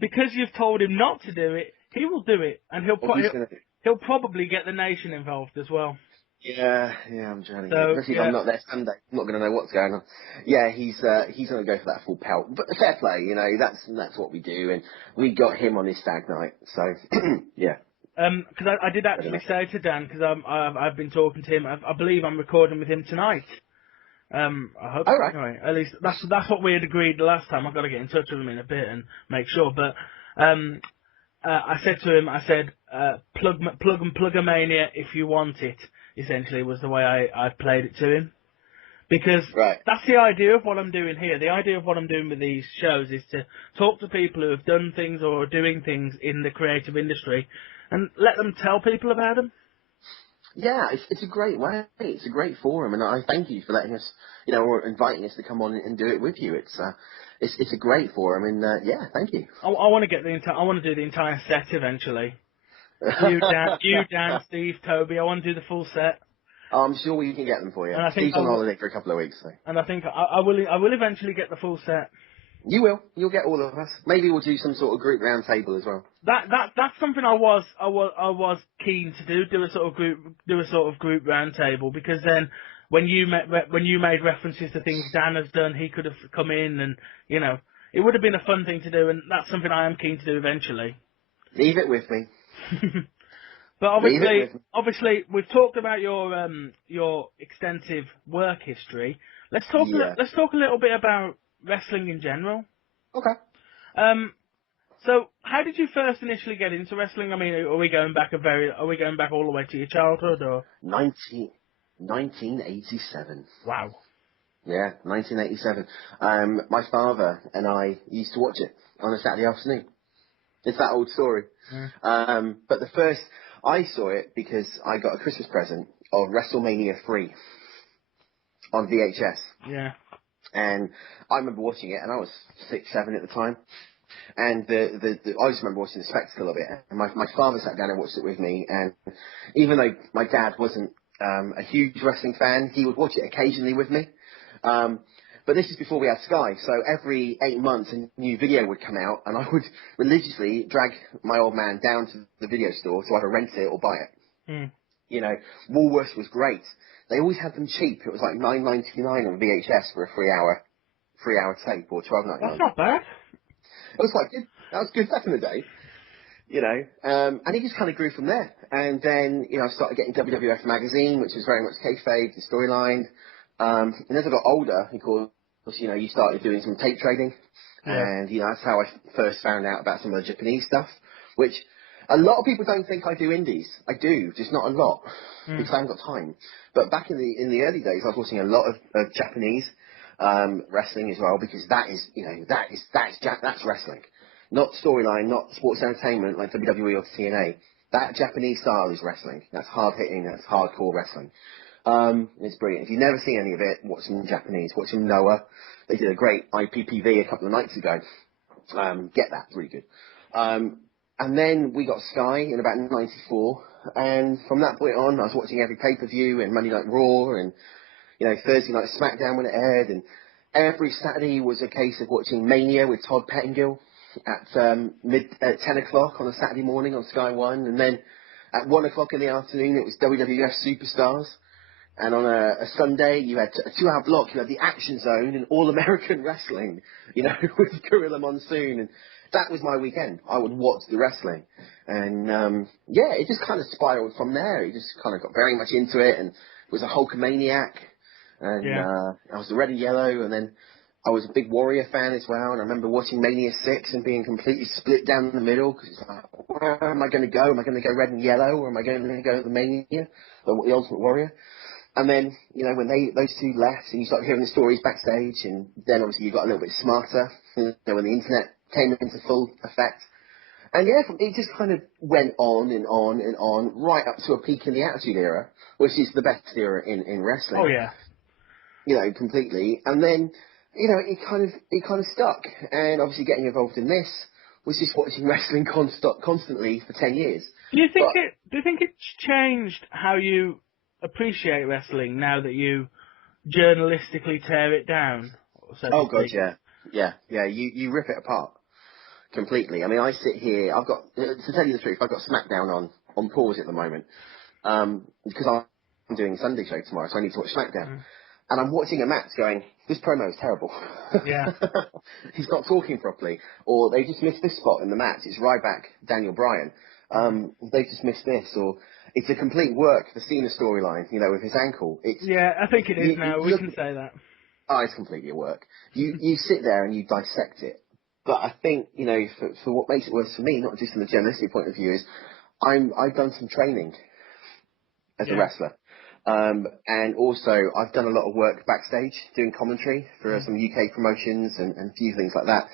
Because you've told him not to do it, he will do it, and he'll probably get the nation involved as well. Yeah, I'm joining. Especially if I'm not there Sunday, I'm not going to know what's going on. Yeah, he's going to go for that full pelt. But fair play, that's what we do, and we got him on his stag night. So yeah. Because I did actually say to Dan, because I've been talking to him. I believe I'm recording with him tonight. I hope. All right. Anyway, at least that's what we had agreed the last time. I've got to get in touch with him in a bit and make sure. But I said to him, plug-a-mania if you want it. Essentially, was the way I played it to him. Because that's the idea of what I'm doing here. The idea of what I'm doing with these shows is to talk to people who have done things or are doing things in the creative industry and let them tell people about them. Yeah, it's a great way. It's a great forum, and I thank you for letting us, or inviting us to come on and do it with you. It's a great forum, and thank you. I want to get I want to do the entire set eventually. You, Dan, Steve, Toby. I want to do the full set. I'm sure we can get them for you. And I think Steve's on holiday for a couple of weeks, so. And I think I will eventually get the full set. You will. You'll get all of us. Maybe we'll do some sort of group round table as well. That's something I was keen to do a sort of group roundtable, because then when you made references to things Dan has done, he could have come in, and it would have been a fun thing to do, and that's something I am keen to do eventually. Leave it with me. But obviously we've talked about your extensive work history. Let's talk a little bit about wrestling in general. Okay. So, how did you first initially get into wrestling? I mean, are we going back all the way to your childhood, or 1987? Wow. Yeah, 1987. My father and I used to watch it on a Saturday afternoon. It's that old story. Mm. But the first I saw it because I got a Christmas present of WrestleMania 3 on VHS. Yeah. And I remember watching it, and I was 6, 7 at the time. And I just remember watching the spectacle of it. And my father sat down and watched it with me. And even though my dad wasn't a huge wrestling fan, he would watch it occasionally with me. But this is before we had Sky, so every 8 months a new video would come out, and I would religiously drag my old man down to the video store to either rent it or buy it. Mm. Woolworths was great. They always had them cheap. It was like $9.99 on VHS for a 3-hour tape, or $12.99. That's not bad. It was quite good. That was good back in the day, and it just kind of grew from there. And then, I started getting WWF magazine, which was very much kayfabe and storyline. And as I got older, of course, you started doing some tape trading. Yeah. And, that's how I first found out about some of the Japanese stuff, which a lot of people don't think I do indies. I do, just not a lot, because I haven't got time. But back in the early days, I was watching a lot of Japanese wrestling as well, because that's wrestling. Not storyline, not sports entertainment like WWE or TNA. That Japanese style is wrestling. That's hard-hitting, that's hardcore wrestling. It's brilliant. If you've never seen any of it, watch some Japanese, watch some Noah. They did a great IPPV a couple of nights ago. Get that, it's really good. And then we got Sky in about 94, and from that point on, I was watching every pay-per-view and Monday Night Raw, and Thursday Night SmackDown when it aired, and every Saturday was a case of watching Mania with Todd Pettingill at 10 o'clock on a Saturday morning on Sky One, and then at 1 o'clock in the afternoon it was WWF Superstars, and on a Sunday you had a 2-hour block, you had the Action Zone and All American Wrestling, with Gorilla Monsoon, and that was my weekend. I would watch the wrestling, and it just kind of spiraled from there. It just kind of got very much into it, and was a Hulkamaniac, and I was the red and yellow, and then I was a big Warrior fan as well, and I remember watching Mania 6 and being completely split down the middle, because it's like, where am I going to go? Am I going to go red and yellow, or am I going to go to the Mania, the Ultimate Warrior? And then, when those two left, and you start hearing the stories backstage, and then obviously you got a little bit smarter, when the internet came into full effect. And it just kind of went on and on and on, right up to a peak in the Attitude Era, which is the best era in wrestling. Oh yeah. Completely. And then, it kind of stuck. And obviously getting involved in this was just watching wrestling constantly for 10 years. Do you think it's changed how you appreciate wrestling now that you journalistically tear it down? Oh god, yeah. Yeah, you rip it apart completely. I mean, I sit here, I've got, to tell you the truth, I've got SmackDown on pause at the moment, because I'm doing a Sunday show tomorrow, so I need to watch SmackDown. And I'm watching a match going, this promo is terrible. Yeah. He's not talking properly. Or they just missed this spot in the match. It's Ryback, Daniel Bryan. They just missed this. Or it's a complete work, the Cena storyline, with his ankle. I think it is now. We can say that. Oh, it's completely a work. You sit there and you dissect it. But I think, for what makes it worse for me, not just from the journalistic point of view, is I've done some training as a wrestler. And also, I've done a lot of work backstage, doing commentary for some UK promotions and a few things like that.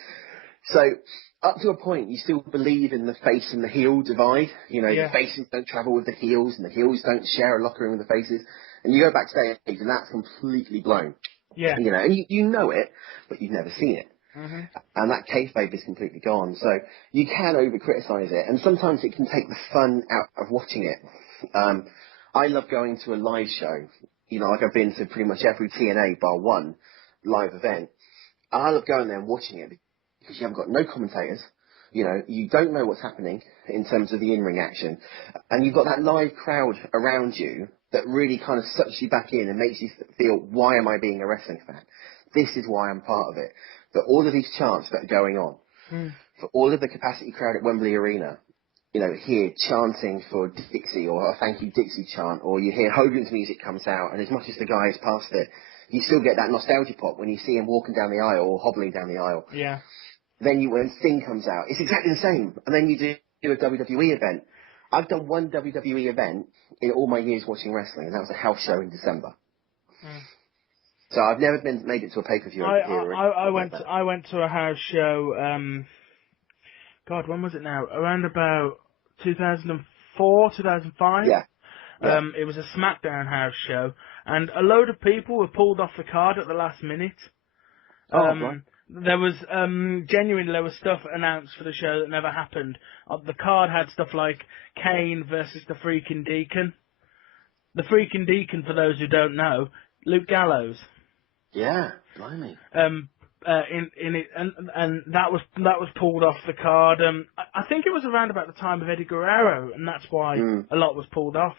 So, up to a point, you still believe in the face and the heel divide. The faces don't travel with the heels, and the heels don't share a locker room with the faces. And you go backstage, and that's completely blown. Yeah. And you know it, but you've never seen it. Mm-hmm. And that kayfabe is completely gone. So you can over-criticise it, and sometimes it can take the fun out of watching it. I love going to a live show. Like I've been to pretty much every TNA bar one live event. And I love going there and watching it because you haven't got no commentators. You know, you don't know what's happening in terms of the in-ring action, and you've got that live crowd around you that really kind of sucks you back in and makes you feel, why am I being a wrestling fan? This is why I'm part of it. But all of these chants that are going on, for all of the capacity crowd at Wembley Arena, you know, here chanting for Dixie or a thank you Dixie chant, or you hear Hogan's music comes out, and as much as the guy is past it, you still get that nostalgia pop when you see him walking down the aisle or hobbling down the aisle. Yeah. Then when Sting comes out, it's exactly the same. And then you do a WWE event. I've done one WWE event in all my years watching wrestling, and that was a house show in December. So I've never made it to a pay-per-view over here. I went to a house show, God, when was it now? Around about 2004, 2005? Yeah. It was a SmackDown house show, and a load of people were pulled off the card at the last minute. Right. There was, genuinely, there was stuff announced for the show that never happened. The card had stuff like Kane versus the Freaking Deacon. The Freaking Deacon, for those who don't know, Luke Gallows. Yeah, blimey. In it, and that was pulled off the card. I think it was around about the time of Eddie Guerrero, and that's why a lot was pulled off.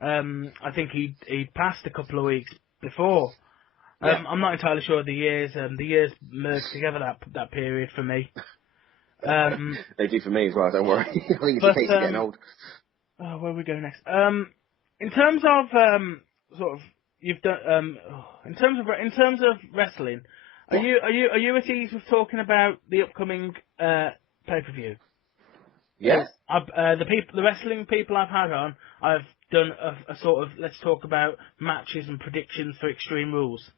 I think he'd passed a couple of weeks before. I'm not entirely sure of the years. The years merged together that period for me. They do for me as well. Don't worry. I think it's a case of getting old. Oh, where we go next? In terms of sort of you've done in terms of wrestling, are you at ease with talking about the upcoming pay-per-view? Yes. The wrestling people I've had on, I've done a sort of, let's talk about matches and predictions for Extreme Rules.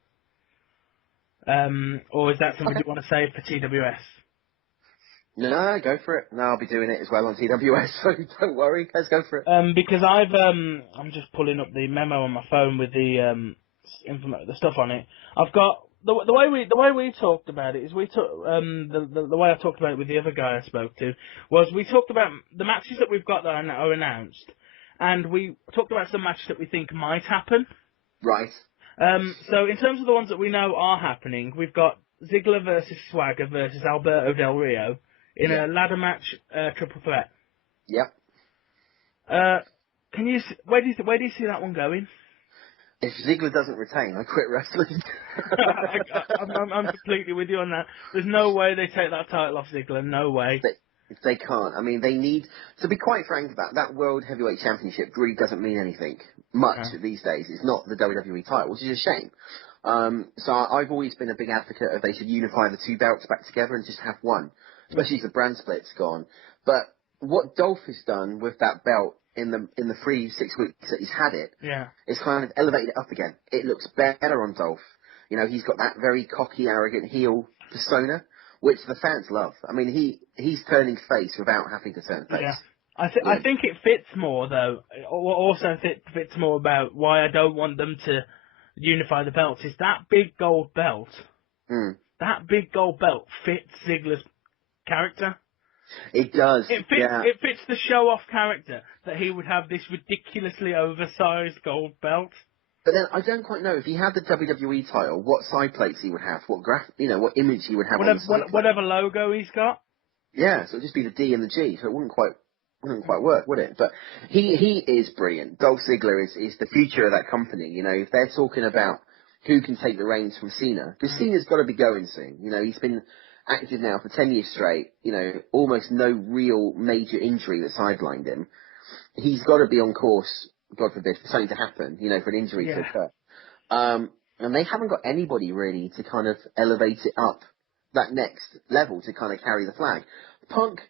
Or is that something you want to save for TWS? No, go for it. No, I'll be doing it as well on TWS, so don't worry. Let's go for it. Because I'm just pulling up the memo on my phone with the the stuff on it. I've got the way we talked about it is we took the way I talked about it with the other guy I spoke to was we talked about the matches that we've got that are announced, and we talked about some matches that we think might happen. Right. So in terms of the ones that we know are happening, we've got Ziggler versus Swagger versus Alberto Del Rio in a ladder match triple threat. Yep. Where do you see that one going? If Ziggler doesn't retain, I quit wrestling. I'm completely with you on that. There's no way they take that title off Ziggler. No way. They can't. I mean, they need... To be quite frank about that World Heavyweight Championship really doesn't mean anything much these days. It's not the WWE title, which is a shame. So I've always been a big advocate of they should unify the two belts back together and just have one, especially as the brand split's gone. But what Dolph has done with that belt in the 6 weeks that he's had it, it's kind of elevated it up again. It looks better on Dolph. You know, he's got that very cocky, arrogant heel persona, which the fans love. I mean, he's turning face without having to turn face. Yeah. I think it fits more, though. Also fits more about why I don't want them to unify the belts. Is that big gold belt? That big gold belt fits Ziggler's character. It does. It fits the show-off character that he would have this ridiculously oversized gold belt. But then I don't quite know if he had the WWE title, what side plates he would have, what image he would have on the side plate. Whatever logo he's got. Yeah, so it'd just be the D and the G, so it wouldn't quite work, would it? But he is brilliant. Dolph Ziggler is the future of that company. You know, if they're talking about who can take the reins from Cena, because Cena's got to be going soon. You know, he's been active now for 10 years straight. You know, almost no real major injury that sidelined him. He's got to be on course, God forbid, for something to happen, you know, for an injury to occur. And they haven't got anybody really to kind of elevate it up that next level to kind of carry the flag. Punk,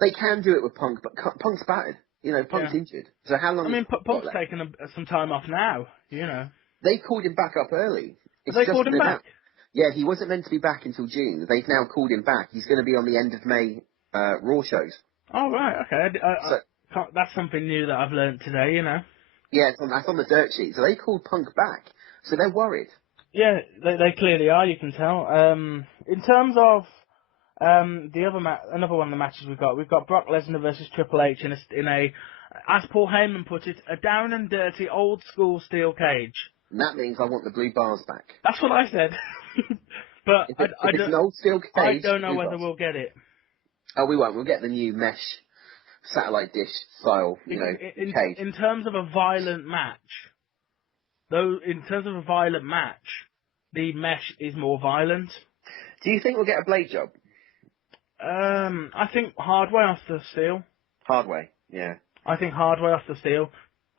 they can do it with Punk, but Punk's battered. You know, Punk's injured. So how long? I mean, Punk's taken some time off now. You know, they called him back up early. They called him back. Yeah, he wasn't meant to be back until June. They've now called him back. He's going to be on the end of May Raw shows. Oh right, okay. That's something new that I've learned today. You know. Yeah, that's on the dirt sheet. So they called Punk back. So they're worried. Yeah, they clearly are. You can tell. In terms of another one of the matches we've got Brock Lesnar versus Triple H in a, as Paul Heyman put it, a down and dirty old school steel cage. And that means I want the blue bars back. That's what I said. But If it's an old steel I cage, don't know who whether does? we'll get it. Oh, we won't. We'll get the new mesh satellite dish style, Because cage. in terms of a violent match, the mesh is more violent. Do you think we'll get a blade job? I think hard way off the steel. Hard way, yeah. I think hard way off the steel.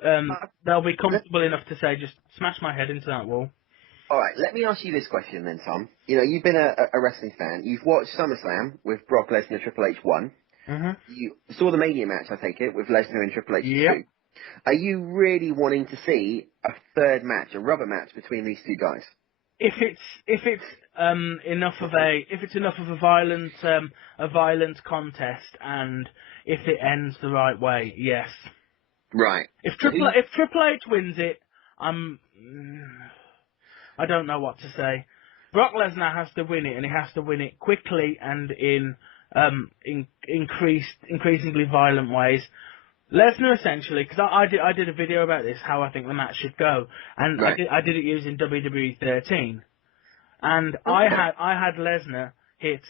They'll be Let- comfortable enough to say, just smash my head into that wall. All right, let me ask you this question then, Tom. You've been a wrestling fan. You've watched SummerSlam with Brock Lesnar, Triple H 1. Mhm. You saw the Mania match, I take it, with Lesnar and Triple H Yep. 2. Are you really wanting to see a third match, a rubber match between these two guys? If it's enough of a violent contest, and if it ends the right way, yes. Right. If So Triple H wins it, I don't know what to say. Brock Lesnar has to win it, and he has to win it quickly and in increasingly violent ways. Lesnar essentially, because I did a video about this, how I think the match should go, and Right. I did it using WWE 13, and Okay. I had Lesnar hit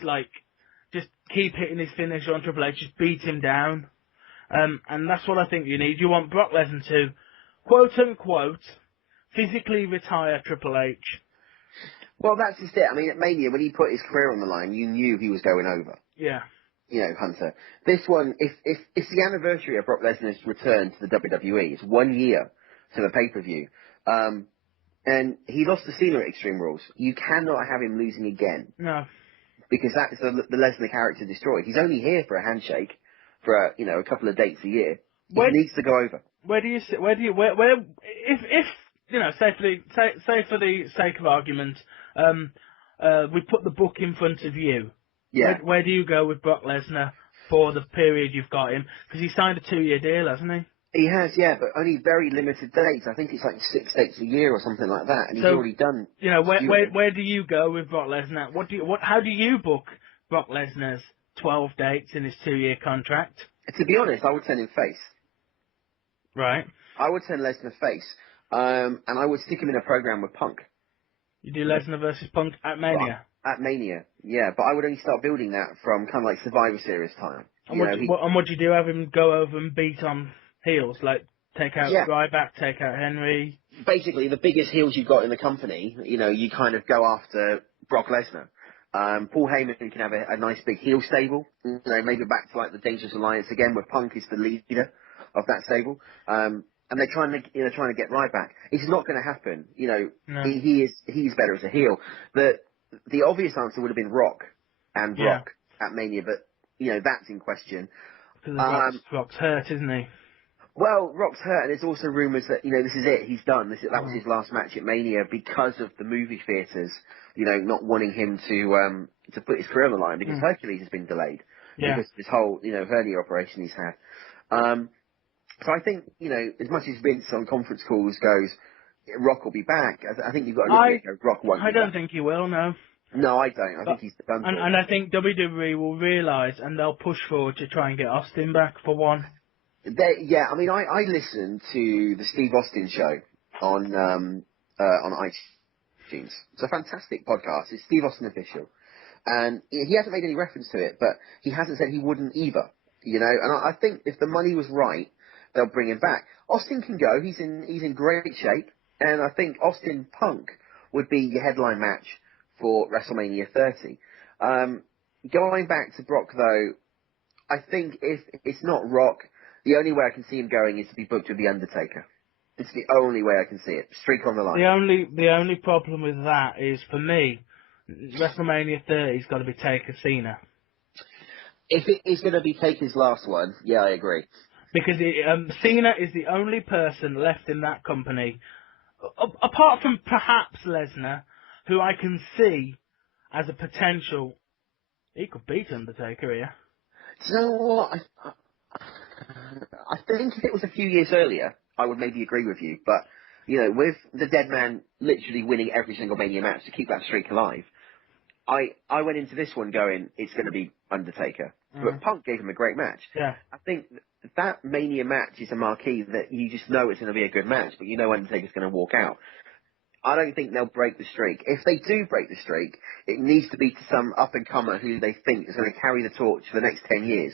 just keep hitting his finisher on Triple H, just beat him down, and that's what I think you need. You want Brock Lesnar to quote unquote physically retire Triple H. Well, that's just it. I mean, at Mania, when he put his career on the line, you knew he was going over. Yeah. Hunter. This one, if it's the anniversary of Brock Lesnar's return to the WWE, it's 1 year to the pay-per-view, and he lost to Cena at Extreme Rules. You cannot have him losing again, No. because that's the Lesnar character destroyed. He's only here for a handshake, for a couple of dates a year. He needs to go over. Where do you if say for the sake of argument, we put the book in front of you. Yeah. Where do you go with Brock Lesnar for the period you've got him? Because he signed a 2-year deal, hasn't he? He has, yeah, but only very limited dates. I think it's like 6 dates a year or something like that, and he's already done. Where do you go with Brock Lesnar? How do you book Brock Lesnar's 12 dates in his 2-year contract? To be honest, I would send him face. Right. I would send Lesnar face, and I would stick him in a program with Punk. You do Lesnar versus Punk at Mania. At Mania, yeah, but I would only start building that from kind of like Survivor Series time. And what do you do? Have him go over and beat on heels, like take out Ryback, take out Henry? Basically, the biggest heels you've got in the company, you kind of go after Brock Lesnar. Paul Heyman can have a nice big heel stable, maybe back to like the Dangerous Alliance again, where Punk is the leader of that stable. And they're trying to get Ryback. It's not going to happen. No. He's better as a heel. The obvious answer would have been Rock and Brock at Mania, but that's in question. Because Rock's hurt, isn't he? Well, Rock's hurt, and there's also rumours that this is it. He's done. That was his last match at Mania because of the movie theatres, not wanting him to put his career on the line because Hercules has been delayed because of this whole hernia operation he's had. So I think as much as Vince on conference calls goes, Rock will be back. I think you've got to look at it. Rock won't. I don't think he will. No. No, I don't. I think he's done. And I think WWE will realise and they'll push forward to try and get Austin back for one. I mean, I listened to the Steve Austin show on iTunes. It's a fantastic podcast. It's Steve Austin official, and he hasn't made any reference to it, but he hasn't said he wouldn't either. And I think if the money was right, they'll bring him back. Austin can go. He's in great shape, and I think Austin Punk would be your headline match for WrestleMania 30. Going back to Brock though, I think if it's not Rock, the only way I can see him going is to be booked with the Undertaker. It's the only way I can see it. Streak on the line. The only problem with that is, for me, WrestleMania 30's got to be Taker Cena. If it is going to be Taker's last one, yeah, I agree. Because Cena is the only person left in that company, apart from perhaps Lesnar, who I can see as a potential. He could beat Undertaker here. Do you know what? I think if it was a few years earlier, I would maybe agree with you. But, with the dead man literally winning every single Mania match to keep that streak alive, I went into this one going, it's going to be Undertaker. But Punk gave him a great match. Yeah. I think that Mania match is a marquee that you just know it's going to be a good match, but Undertaker's going to walk out. I don't think they'll break the streak. If they do break the streak, it needs to be to some up-and-comer who they think is going to carry the torch for the next 10 years.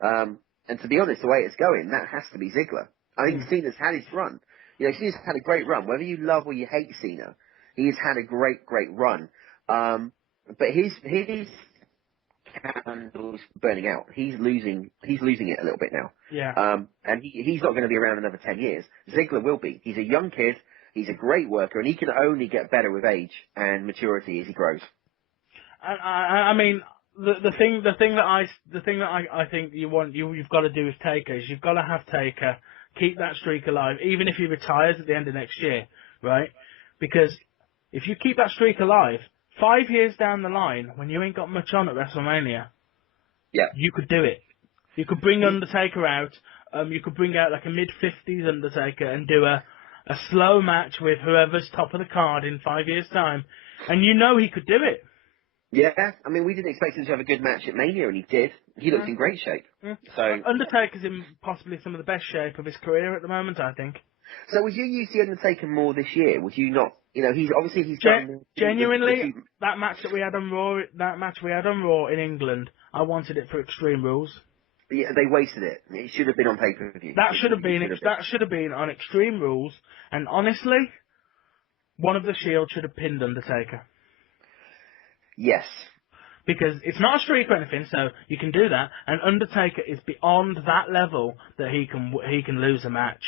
And to be honest, the way it's going, that has to be Ziggler. I think Cena's had his run. You know, Cena's had a great run. Whether you love or you hate Cena, he's had a great, great run. But his candle's burning out. He's losing it a little bit now. Yeah. And he's not going to be around another 10 years. Ziggler will be. He's a young kid. He's a great worker, and he can only get better with age and maturity as he grows. I mean, the thing that I think you've got to do with Taker is you've got to have Taker keep that streak alive, even if he retires at the end of next year, right? Because if you keep that streak alive, 5 years down the line, when you ain't got much on at WrestleMania, you could do it. You could bring Undertaker out. You could bring out like a mid-50s Undertaker and do a slow match with whoever's top of the card in 5 years' time, and you know he could do it. Yeah, I mean, we didn't expect him to have a good match at Mania, and he did. He looks in great shape. So Undertaker's in possibly some of the best shape of his career at the moment, I think. So would you use the Undertaker more this year? Would you not? You know, he's done genuinely that match we had on Raw in England. I wanted it for Extreme Rules. Yeah, they wasted it. It should have been on pay-per-view. That should have been on Extreme Rules. And honestly, one of the Shield should have pinned Undertaker. Yes. Because it's not a streak or anything, so you can do that. And Undertaker is beyond that level that he can lose a match.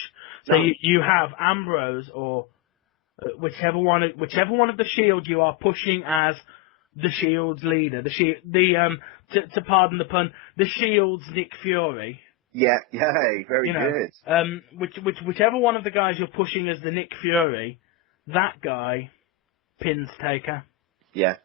So you have Ambrose or whichever one of the Shield you are pushing as the Shield's leader, to pardon the pun, the Shield's Nick Fury. Yeah, very good. Whichever one of the guys you're pushing as the Nick Fury, that guy pins Taker. Yeah.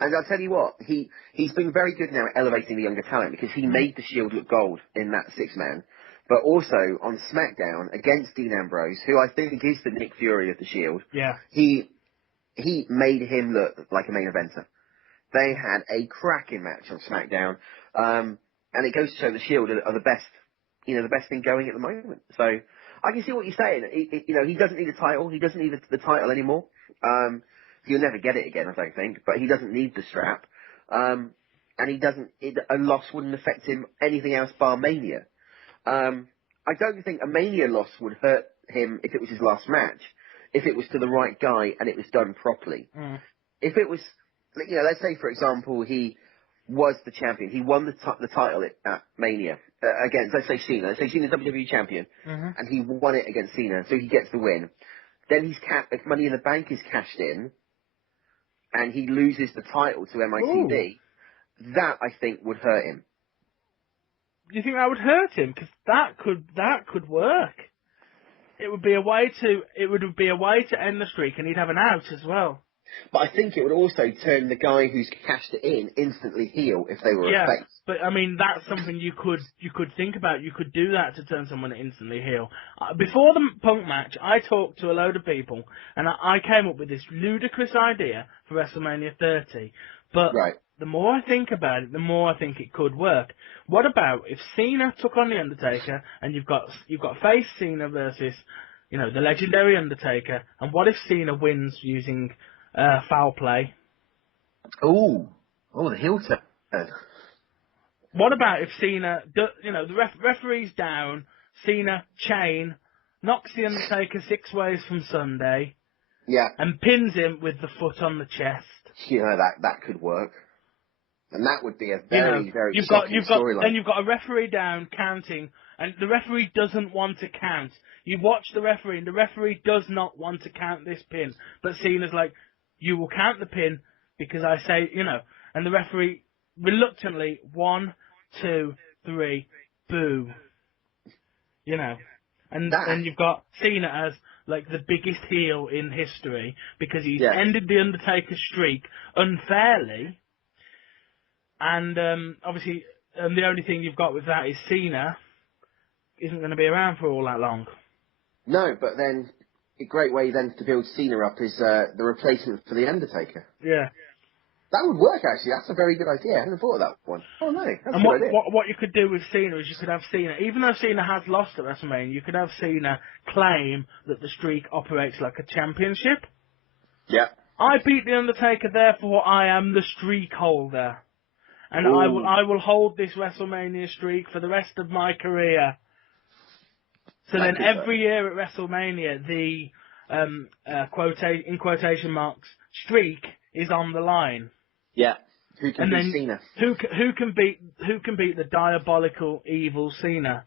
And I'll tell you what, he's been very good now at elevating the younger talent because he made the Shield look gold in that six-man. But also on SmackDown against Dean Ambrose, who I think is the Nick Fury of the Shield, he made him look like a main eventer. They had a cracking match on SmackDown, and it goes to show the Shield are the best, the best thing going at the moment. So I can see what you're saying. He doesn't need a title. He doesn't need the title anymore. He'll never get it again, I don't think. But he doesn't need the strap, and a loss wouldn't affect him anything else bar Mania. I don't think a Mania loss would hurt him if it was his last match, if it was to the right guy and it was done properly. If it was, let's say, for example, he was the champion. He won the title at Mania against, let's say, Cena. Let's say Cena's WWE champion, and he won it against Cena, so he gets the win. Then if Money in the Bank is cashed in, and he loses the title to MITV, that, I think, would hurt him. Do you think that would hurt him? Because that could work. It would be a way to end the streak, and he'd have an out as well. But I think it would also turn the guy who's cashed it in instantly heel if they were a face. But I mean that's something you could think about. You could do that to turn someone instantly heel. Before the Punk match, I talked to a load of people, and I came up with this ludicrous idea for WrestleMania 30. But the more I think about it, the more I think it could work. What about if Cena took on the Undertaker, and you've got face Cena versus, the legendary Undertaker, and what if Cena wins using foul play? Oh, the heel turn. What about if Cena, the referee's down, Cena chain, knocks the Undertaker 6 ways from Sunday, and pins him with the foot on the chest? That could work. And that would be a very you've shocking storyline. Then you've got a referee down counting, and the referee doesn't want to count. You watch the referee, and the referee does not want to count this pin. But Cena's like, you will count the pin because I say, and the referee reluctantly, 1, 2, 3, boo. And then you've got Cena as like the biggest heel in history because he's ended the Undertaker streak unfairly. And obviously, the only thing you've got with that is Cena isn't going to be around for all that long. No, but then a great way then to build Cena up is the replacement for the Undertaker. Yeah. That would work, actually. That's a very good idea. I hadn't thought of that one. Oh, no. That's a And good idea. what you could do with Cena is you could have Cena, even though Cena has lost at WrestleMania, you could have Cena claim that the streak operates like a championship. Yeah. I beat The Undertaker, therefore I am the streak holder. And Ooh. I will hold this WrestleMania streak for the rest of my career. So That then could work. every year at WrestleMania, the, in quotation marks, streak is on the line. Yeah. Who can And beat then Cena? who can beat the diabolical evil Cena?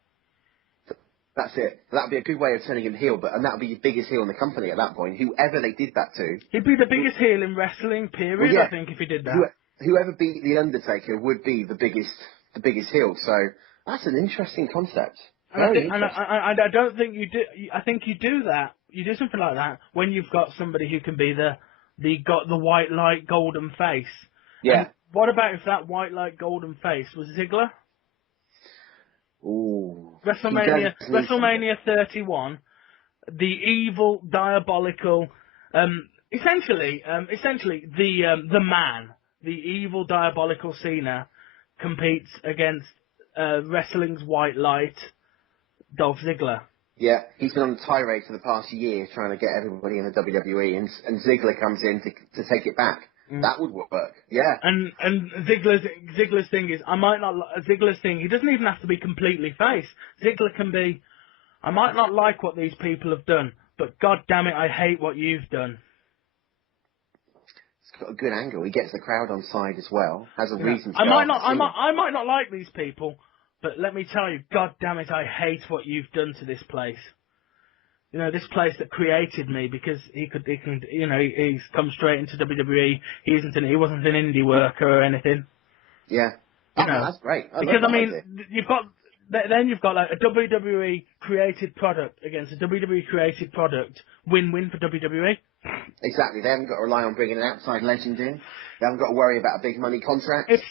That's it. That'd be a good way of turning him heel, and that'd be his biggest heel in the company at that point. Whoever they did that to. He'd be the biggest heel in wrestling, Well, period, yeah. I think, if he did that. Whoever beat the Undertaker would be the biggest heel. So that's an interesting concept. And Very interesting. I don't think you do. I think you do that. You do something like that when you've got somebody who can be the white light golden face. Yeah. And what about if that white light golden face was Ziggler? Ooh. WrestleMania 31, the evil, diabolical, essentially the man, the evil, diabolical Cena competes against wrestling's white light, Dolph Ziggler. Yeah, he's been on a tirade for the past year trying to get everybody in the WWE, and Ziggler comes in to take it back. Mm. That would work. Yeah. And Ziggler's thing is, Ziggler's thing, he doesn't even have to be completely face. Ziggler can be, I might not like what these people have done, but god damn it, I hate what you've done. It's got a good angle. He gets the crowd on side as well. Has a You know, reason to I go might after Cena. not like these people, but let me tell you, god damn it, I hate what you've done to this place. You know, this place that created me, because he's come straight into WWE. He wasn't an indie worker or anything. Yeah. You know, That's great. because love that idea. you've got like a WWE created product against a WWE created product, win-win for WWE. Exactly. They haven't got to rely on bringing an outside legend in. They haven't got to worry about a big money contract. If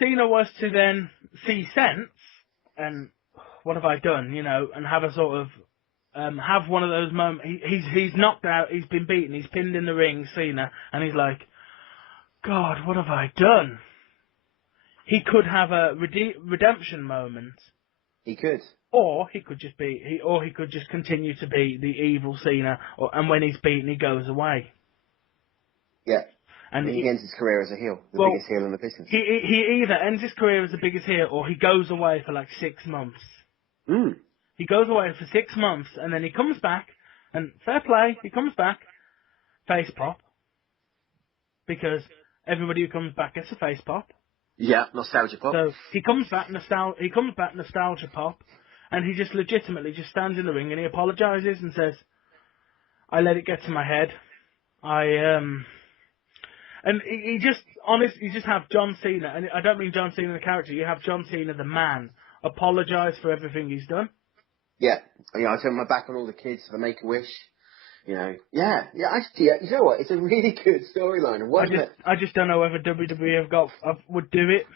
Cena was to then see sense and what have I done, you know, and have a sort of have one of those moments. He's knocked out. He's been beaten. He's pinned in the ring, Cena, and he's like, God, what have I done? He could have a redemption moment. He could. Or he could just continue to be the evil Cena, and when he's beaten, he goes away. Yeah. And he ends his career as a heel, the biggest heel in the business. He either ends his career as the biggest heel, or he goes away for like 6 months. Mm. He goes away for 6 months, and then he comes back, and fair play, he comes back, face pop, because everybody who comes back gets a face pop. Yeah, nostalgia pop. So he comes back nostalgia pop, and he just legitimately just stands in the ring and he apologises and says, I let it get to my head. And you just have John Cena, and I don't mean John Cena the character, you have John Cena the man apologise for everything he's done. Yeah, I turned my back on all the kids for the Make-A-Wish. You know, actually, you know what? It's a really good storyline. I just don't know whether WWE would do it.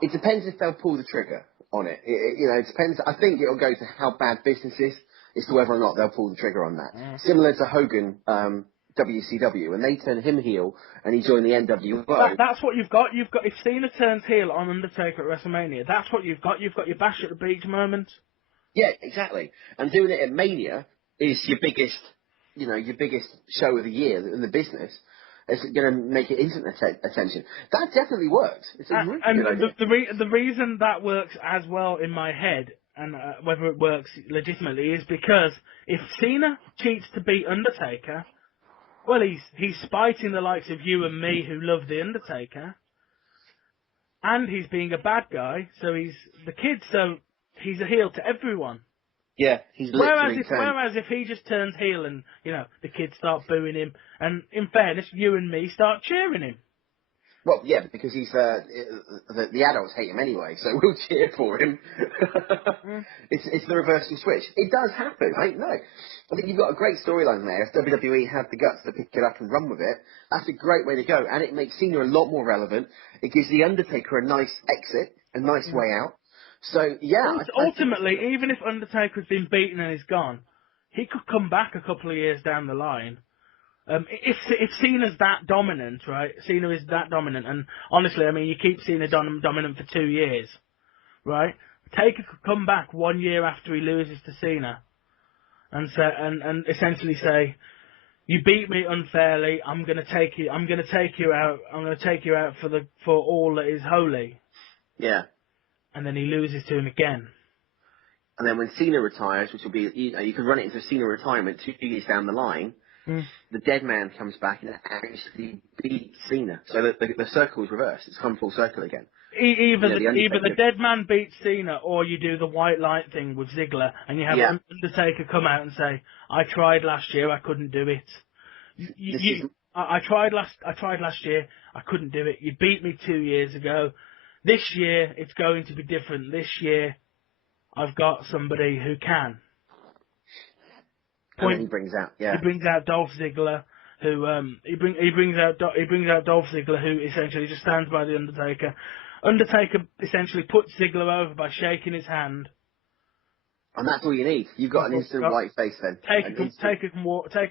It depends if they'll pull the trigger on it. It depends. I think it'll go to how bad business is as to whether or not they'll pull the trigger on that. Mm. Similar to Hogan, WCW, when they turn him heel and he joined the NWO. That's what you've got. You've got, if Cena turns heel on Undertaker at WrestleMania, that's what you've got. You've got your Bash at the Beach moment. Yeah, exactly. And doing it at Mania is your biggest show of the year in the business. It's going to make it instant attention. That definitely works. It's a really good idea. The reason that works as well in my head, and whether it works legitimately, is because if Cena cheats to beat Undertaker, well, he's spiting the likes of you and me who love the Undertaker, and he's being a bad guy. So he's a heel to everyone. Yeah, he's literally whereas if he just turns heel and, you know, the kids start booing him, and in fairness, you and me start cheering him. Well, yeah, because he's the adults hate him anyway, so we'll cheer for him. It's the reversal switch. It does happen. I think you've got a great storyline there. If WWE had the guts to pick it up and run with it, that's a great way to go, and it makes Cena a lot more relevant. It gives the Undertaker a nice exit, a nice way out. So, yeah. Ultimately, even if Undertaker's been beaten and is gone, he could come back a couple of years down the line If Cena's that dominant, right? Cena is that dominant, and honestly, I mean, you keep Cena dominant for 2 years, right? Taker could come back 1 year after he loses to Cena, and say, and essentially say, "You beat me unfairly. I'm gonna take you. I'm gonna take you out. I'm gonna take you out for all that is holy." Yeah. And then he loses to him again. And then when Cena retires, which will be, you could run it into Cena retirement 2 years down the line, the dead man comes back and actually beats Cena. So the circle is reversed. It's come full circle again. Either the dead man beats Cena, or you do the white light thing with Ziggler, and you have Undertaker come out and say, "I tried last year, I couldn't do it. I tried last year, I couldn't do it. You beat me 2 years ago. This year, it's going to be different. This year, I've got somebody who can." And then he brings out Dolph Ziggler, who he brings out Dolph Ziggler, who essentially just stands by the Undertaker. Undertaker essentially puts Ziggler over by shaking his hand. And that's all you need. You've got an instant white face then. Taker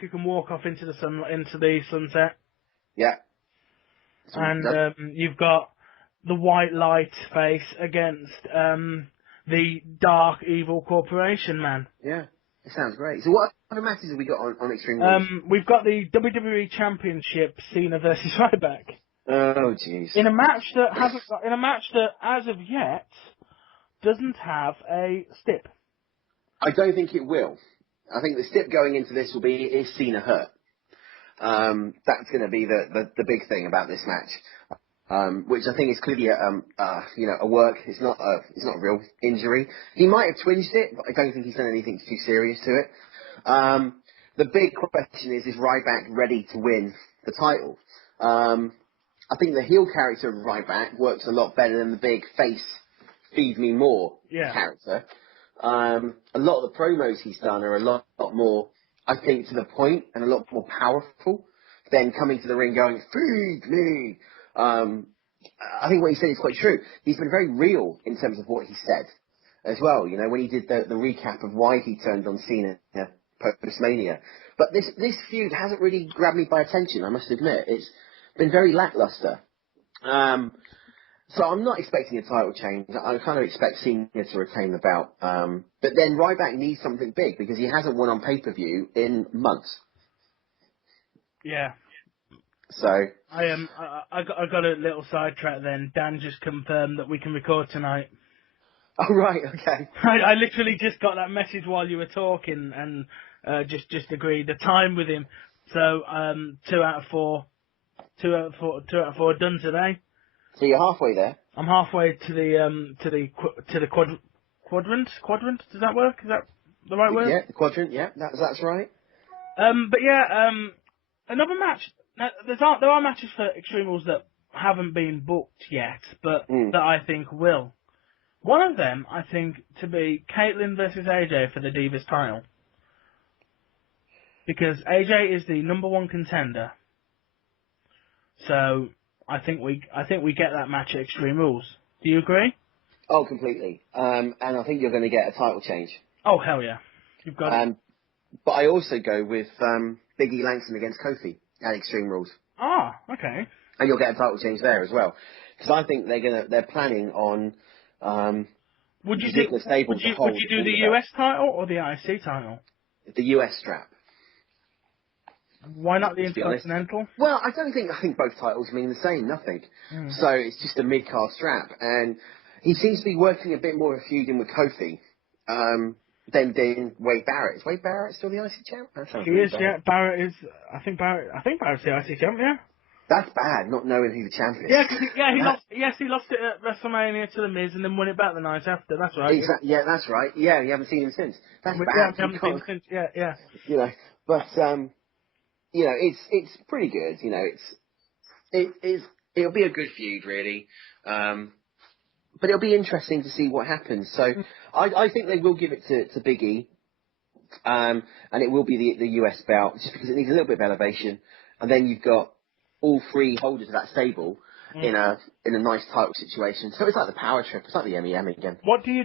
can walk off into the sunset. Yeah. And you've got the white light face against the dark evil corporation man. Yeah. It sounds great. So what other matches have we got on Extreme Rules? We've got the WWE Championship, Cena versus Ryback. Oh jeez. In a match that as of yet doesn't have a stip. I don't think it will. I think the stip going into this will be, is Cena hurt? That's going to be the big thing about this match, which I think is clearly a work. It's not a real injury. He might have twinged it, but I don't think he's done anything too serious to it. The big question is Ryback ready to win the title? I think the heel character of Ryback works a lot better than the big face, feed me more character. A lot of the promos he's done are a lot more, I think, to the point and a lot more powerful than coming to the ring going, feed me. I think what he said is quite true. He's been very real in terms of what he said as well. You know, when he did the recap of why he turned on Cena post-Mania. But this feud hasn't really grabbed me by attention, I must admit. It's been very lackluster. So I'm not expecting a title change. I kind of expect Cena to retain the belt. But then Ryback needs something big because he hasn't won on pay-per-view in months. Yeah. So I got a little sidetrack then. Dan just confirmed that we can record tonight. Oh right, okay. I literally just got that message while you were talking and just agreed the time with him. So 2 out of 4 done today. So you're halfway there. I'm halfway to the quadrant. Quadrant? Does that work? Is that the right word? Yeah, the quadrant. Yeah, that's right. But yeah, another match. Now, there are matches for Extreme Rules that haven't been booked yet, but that I think will. One of them, I think, to be Caitlyn versus AJ for the Divas title, because AJ is the #1 contender. So I think we get that match at Extreme Rules. Do you agree? Oh, completely. And I think you're going to get a title change. Oh hell yeah, you've got it. But I also go with Big E Langston against Kofi at Extreme Rules. Ah, okay. And you'll get a title change there as well, because I think they're planning on. Would you do the US title or the IC title? The US strap. Why not the Intercontinental? Well, I think both titles mean the same, nothing. So it's just a mid-card strap. And he seems to be working a bit more of a feuding with Kofi than Wade Barrett. Is Wade Barrett still the IC champ? He is, yeah. Barrett is, I think Barrett's the IC champ, yeah. That's bad, not knowing who the champ is. He lost it at WrestleMania to The Miz and then won it back the night after, that's right. Exactly, yeah, that's right. Yeah, you haven't seen him since. That's bad. Yeah, we haven't seen him since, yeah. You know, but, you know, it's pretty good. You know, it'll be a good feud, really. But it'll be interesting to see what happens. So I think they will give it to Big E, and it will be the US belt just because it needs a little bit of elevation. And then you've got all three holders of that stable in a nice title situation. So it's like the power trip. It's like the MEM again. What do you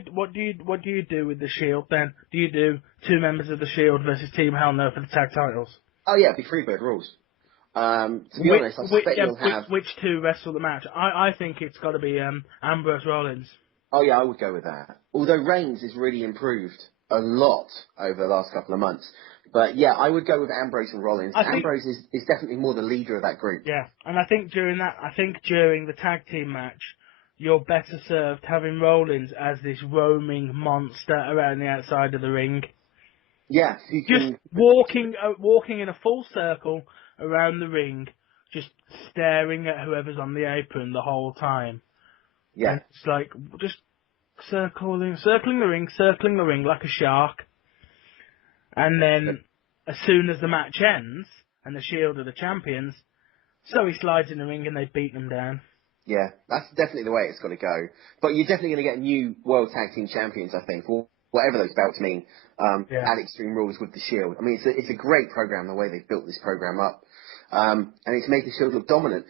do with the Shield then? Do you do 2 members of the Shield versus Team Hell No for the tag titles? Oh yeah, it'd be Freebird rules. To be honest, I suspect you'll have... Which two wrestle the match? I think it's got to be Ambrose Rollins. Oh yeah, I would go with that. Although Reigns has really improved a lot over the last couple of months. But yeah, I would go with Ambrose and Rollins. Ambrose is definitely more the leader of that group. Yeah, and I think during the tag team match, you're better served having Rollins as this roaming monster around the outside of the ring. Yeah, Just walking in a full circle around the ring, just staring at whoever's on the apron the whole time. Yeah. And it's like, just circling the ring like a shark. And then, as soon as the match ends, and the Shield are the champions, so he slides in the ring and they beat them down. Yeah, that's definitely the way it's got to go. But you're definitely going to get new World Tag Team Champions, I think, or whatever those belts mean, at Extreme Rules with the Shield. I mean, it's a great program, the way they've built this program up. And it's made the Shield look dominant.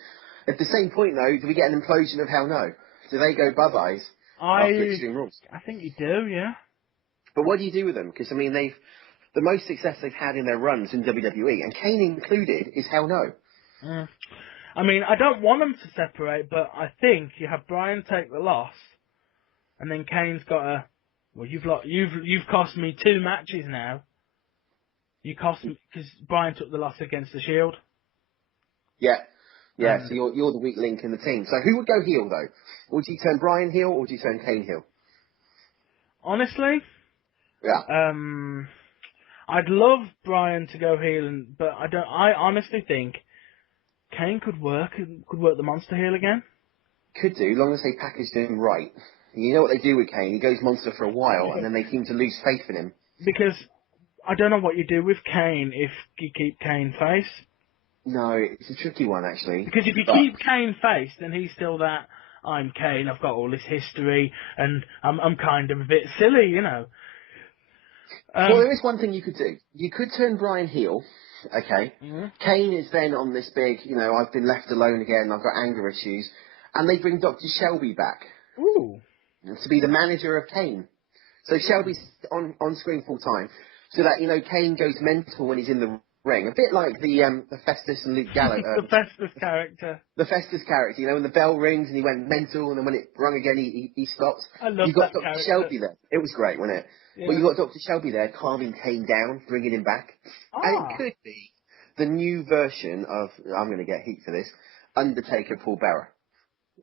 At the same point, though, do we get an implosion of Hell No? Do they go bye-byes after Extreme Rules? I think you do, yeah. But what do you do with them? Because, I mean, the most success they've had in their runs in WWE, and Kane included, is Hell No. Mm. I mean, I don't want them to separate, but I think you have Bryan take the loss, and then Kane's got a... Well, you've cost me 2 matches now. You cost me... Because Bryan took the loss against the Shield. Yeah. Yeah, so you're the weak link in the team. So who would go heel, though? Would you turn Bryan heel, or would you turn Kane heel? Honestly? Yeah. I'd love Bryan to go heel, but I honestly think Kane could work the monster heel again. Could do, as long as they packaged him right. You know what they do with Kane? He goes monster for a while, and then they seem to lose faith in him. Because I don't know what you do with Kane if you keep Kane face. No, it's a tricky one, actually. Because if you keep Kane face, then he's still that, I'm Kane, I've got all this history, and I'm kind of a bit silly, you know. Well, there is one thing you could do. You could turn Bryan heel, okay? Mm-hmm. Kane is then on this big, I've been left alone again, I've got anger issues, and they bring Dr. Shelby back. Ooh. To be the manager of Kane. So Shelby's on screen full time, so that, Kane goes mental when he's in the ring. A bit like the Festus and Luke Gallows. The Festus character. The Festus character, when the bell rings and he went mental, and then when it rung again, he stops. I love You got that Dr. character. Shelby there. It was great, wasn't it? Yeah. Well, you got Dr. Shelby there, calming Kane down, bringing him back. And it could be the new version of, I'm going to get heat for this, Undertaker Paul Bearer.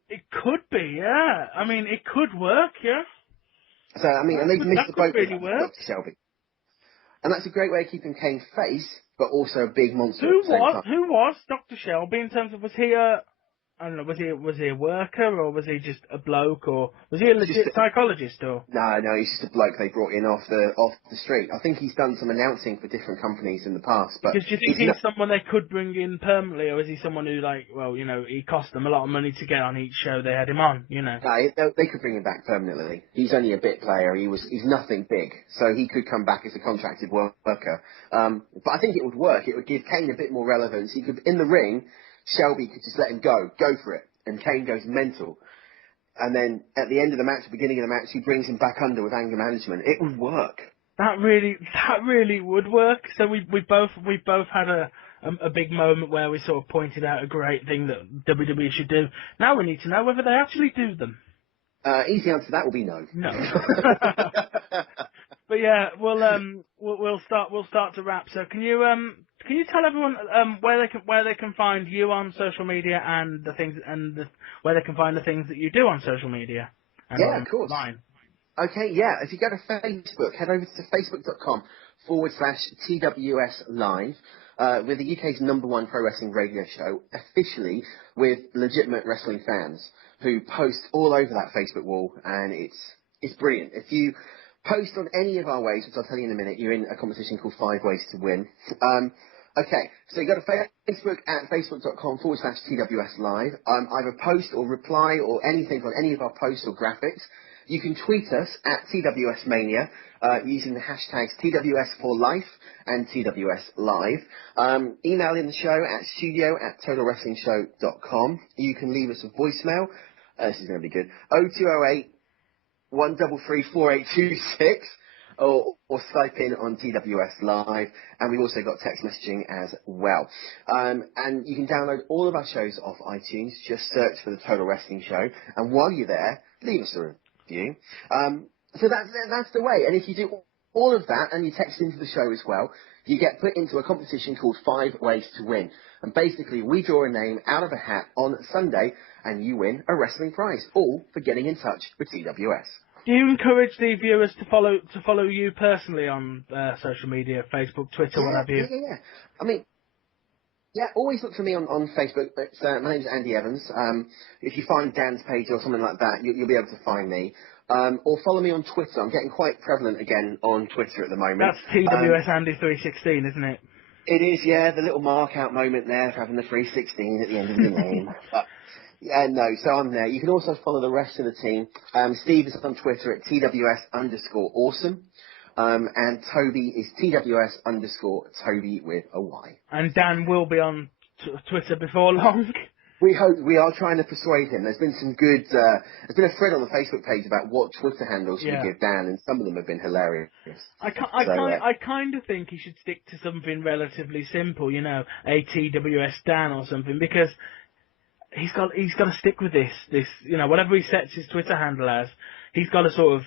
It could be, yeah. I mean, it could work, yeah. So, I mean, and they've missed the boat with work. Dr. Shelby. And that's a great way of keeping Kane face, but also a big monster Who at the same time. Who was Dr. Shelby in terms of, was he a... I don't know, was he a worker, or was he just a bloke, or was he a legit psychologist, or? No, he's just a bloke they brought in off the street. I think he's done some announcing for different companies in the past. But do you think he's someone they could bring in permanently, or is he someone who, he cost them a lot of money to get on each show they had him on, No, they could bring him back permanently. He's only a bit player. He's nothing big, so he could come back as a contracted worker. But I think it would work. It would give Kane a bit more relevance. He could, in the ring, Shelby could just let him go for it, and Kane goes mental. And then at the end of the match, beginning of the match, he brings him back under with anger management. It would work. That really would work. So we both had a big moment where we sort of pointed out a great thing that WWE should do. Now we need to know whether they actually do them. Easy answer to that will be no. No. But yeah, we'll start to wrap. So can you tell everyone where they can find you on social media, and where they can find the things that you do on social media? Yeah, of course. Online. Okay, yeah. If you go to Facebook, head over to facebook.com/TWS Live. We're the UK's #1 pro wrestling radio show, officially with legitimate wrestling fans who post all over that Facebook wall, and it's brilliant. If you post on any of our ways, which I'll tell you in a minute, you're in a competition called 5 Ways to Win. Okay, so you go to Facebook at facebook.com/TWS Live. Either post or reply or anything on any of our posts or graphics. You can tweet us at TWS Mania using the hashtags TWS4Life and TWS Live. Email in the show at studio@totalwrestlingshow.com. You can leave us a voicemail. This is going to be good. 0208 133 4826. or Skype in on TWS Live, and we've also got text messaging as well. And you can download all of our shows off iTunes. Just search for the Total Wrestling Show, and while you're there, leave us a review. So that's the way. And if you do all of that and you text into the show as well, you get put into a competition called 5 Ways to Win. And basically, we draw a name out of a hat on Sunday, and you win a wrestling prize, all for getting in touch with TWS. Do you encourage the viewers to follow you personally on social media, Facebook, Twitter, what have you? Yeah. I mean, yeah, always look for me on Facebook. It's, my name's Andy Evans. If you find Dan's page or something like that, you'll be able to find me. Or follow me on Twitter. I'm getting quite prevalent again on Twitter at the moment. That's TWS Andy 316, isn't it? It is, yeah, the little mark out moment there for having the 316 at the end of the name. But, yeah, no, so I'm there. You can also follow the rest of the team. Steve is on Twitter at TWS_awesome. And Toby is TWS_Toby with a Y. And Dan will be on Twitter before long. We are trying to persuade him. There's been some good, there's been a thread on the Facebook page about what Twitter handles we give Dan, and some of them have been hilarious. I kind of think he should stick to something relatively simple, you know, ATWS Dan or something, because he's got to stick with this, you know, whatever he sets his Twitter handle as, he's got to sort of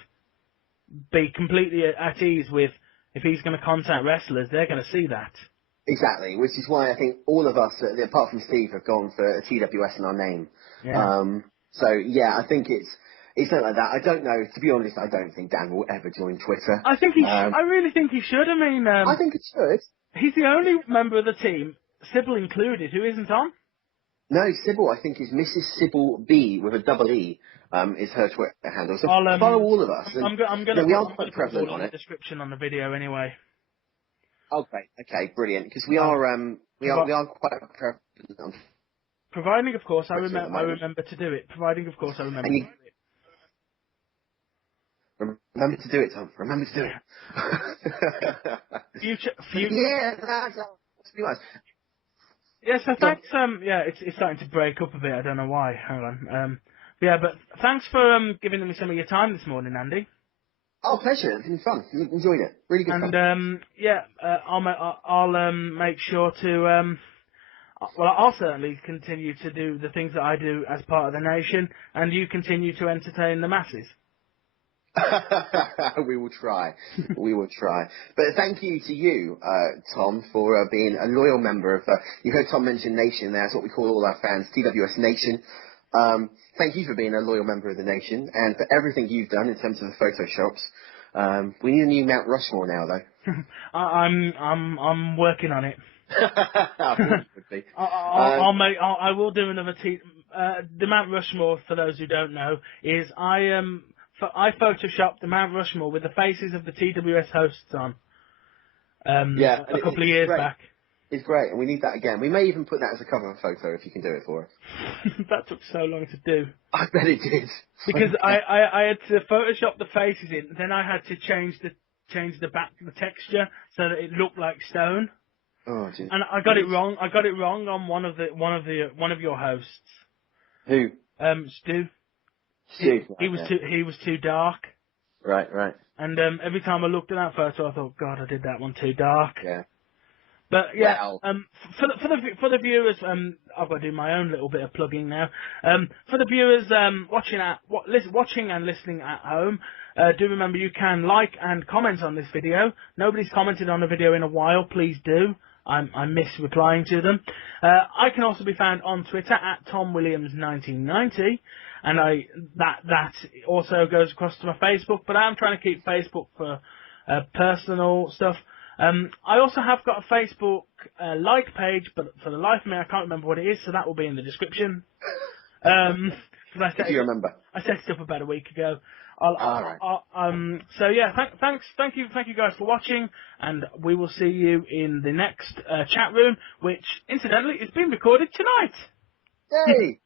be completely at ease with, if he's going to contact wrestlers, they're going to see that. Exactly, which is why I think all of us, apart from Steve, have gone for a TWS in our name. Yeah. So yeah, I think it's not like that. I don't know. To be honest, I don't think Dan will ever join Twitter. I think I really think he should. I mean, I think it should. He's the only member of the team, Sybil included, who isn't on. No, Sybil, I think, is Mrs. Sybil B with a double E. Is her Twitter handle. So follow all of us. I'm going to we are quite prevalent on the it. description on the video anyway. Oh, great. Okay, brilliant. Because we are quite prevalent. Providing, of course, I remember to do it. Providing, of course, I remember to do it. Remember to do it, Tom. Remember to do it. Future. Yeah, that's nice. Yeah, so thanks. It's starting to break up a bit. I don't know why. Hang on. Yeah, but thanks for giving me some of your time this morning, Andy. Oh, pleasure. It's been fun. Enjoyed it. Really good fun. And I'll make sure to I'll certainly continue to do the things that I do as part of the nation, and you continue to entertain the masses. We will try. We will try. But thank you to you, Tom, for being a loyal member of. You heard Tom mention Nation there. That's what we call all our fans, TWS Nation. Thank you for being a loyal member of the nation, and for everything you've done in terms of the Photoshops. We need a new Mount Rushmore now, though. I'm working on it. I will do another. The Mount Rushmore, for those who don't know, is I photoshopped the Mount Rushmore with the faces of the TWS hosts on. A couple of years back. It's great, and we need that again. We may even put that as a cover photo if you can do it for us. That took so long to do. I bet it did. Because I had to Photoshop the faces in, then I had to change the texture so that it looked like stone. Oh, geez. And I got it wrong. I got it wrong on one of your hosts. Who? Stu. Stu. He was too dark. Right. And every time I looked at that photo, I thought, God, I did that one too dark. Yeah. But yeah, for the viewers, I've got to do my own little bit of plugging now. For the viewers watching and listening at home, do remember you can like and comment on this video. Nobody's commented on the video in a while. Please do. I miss replying to them. I can also be found on Twitter at TomWilliams1990, and that also goes across to my Facebook. But I'm trying to keep Facebook for personal stuff. I also have got a Facebook like page, but for the life of me, I can't remember what it is, so that will be in the description. If you remember. I set it up about a week ago. So yeah, thank you guys for watching, and we will see you in the next chat room, which incidentally is being recorded tonight. Yay!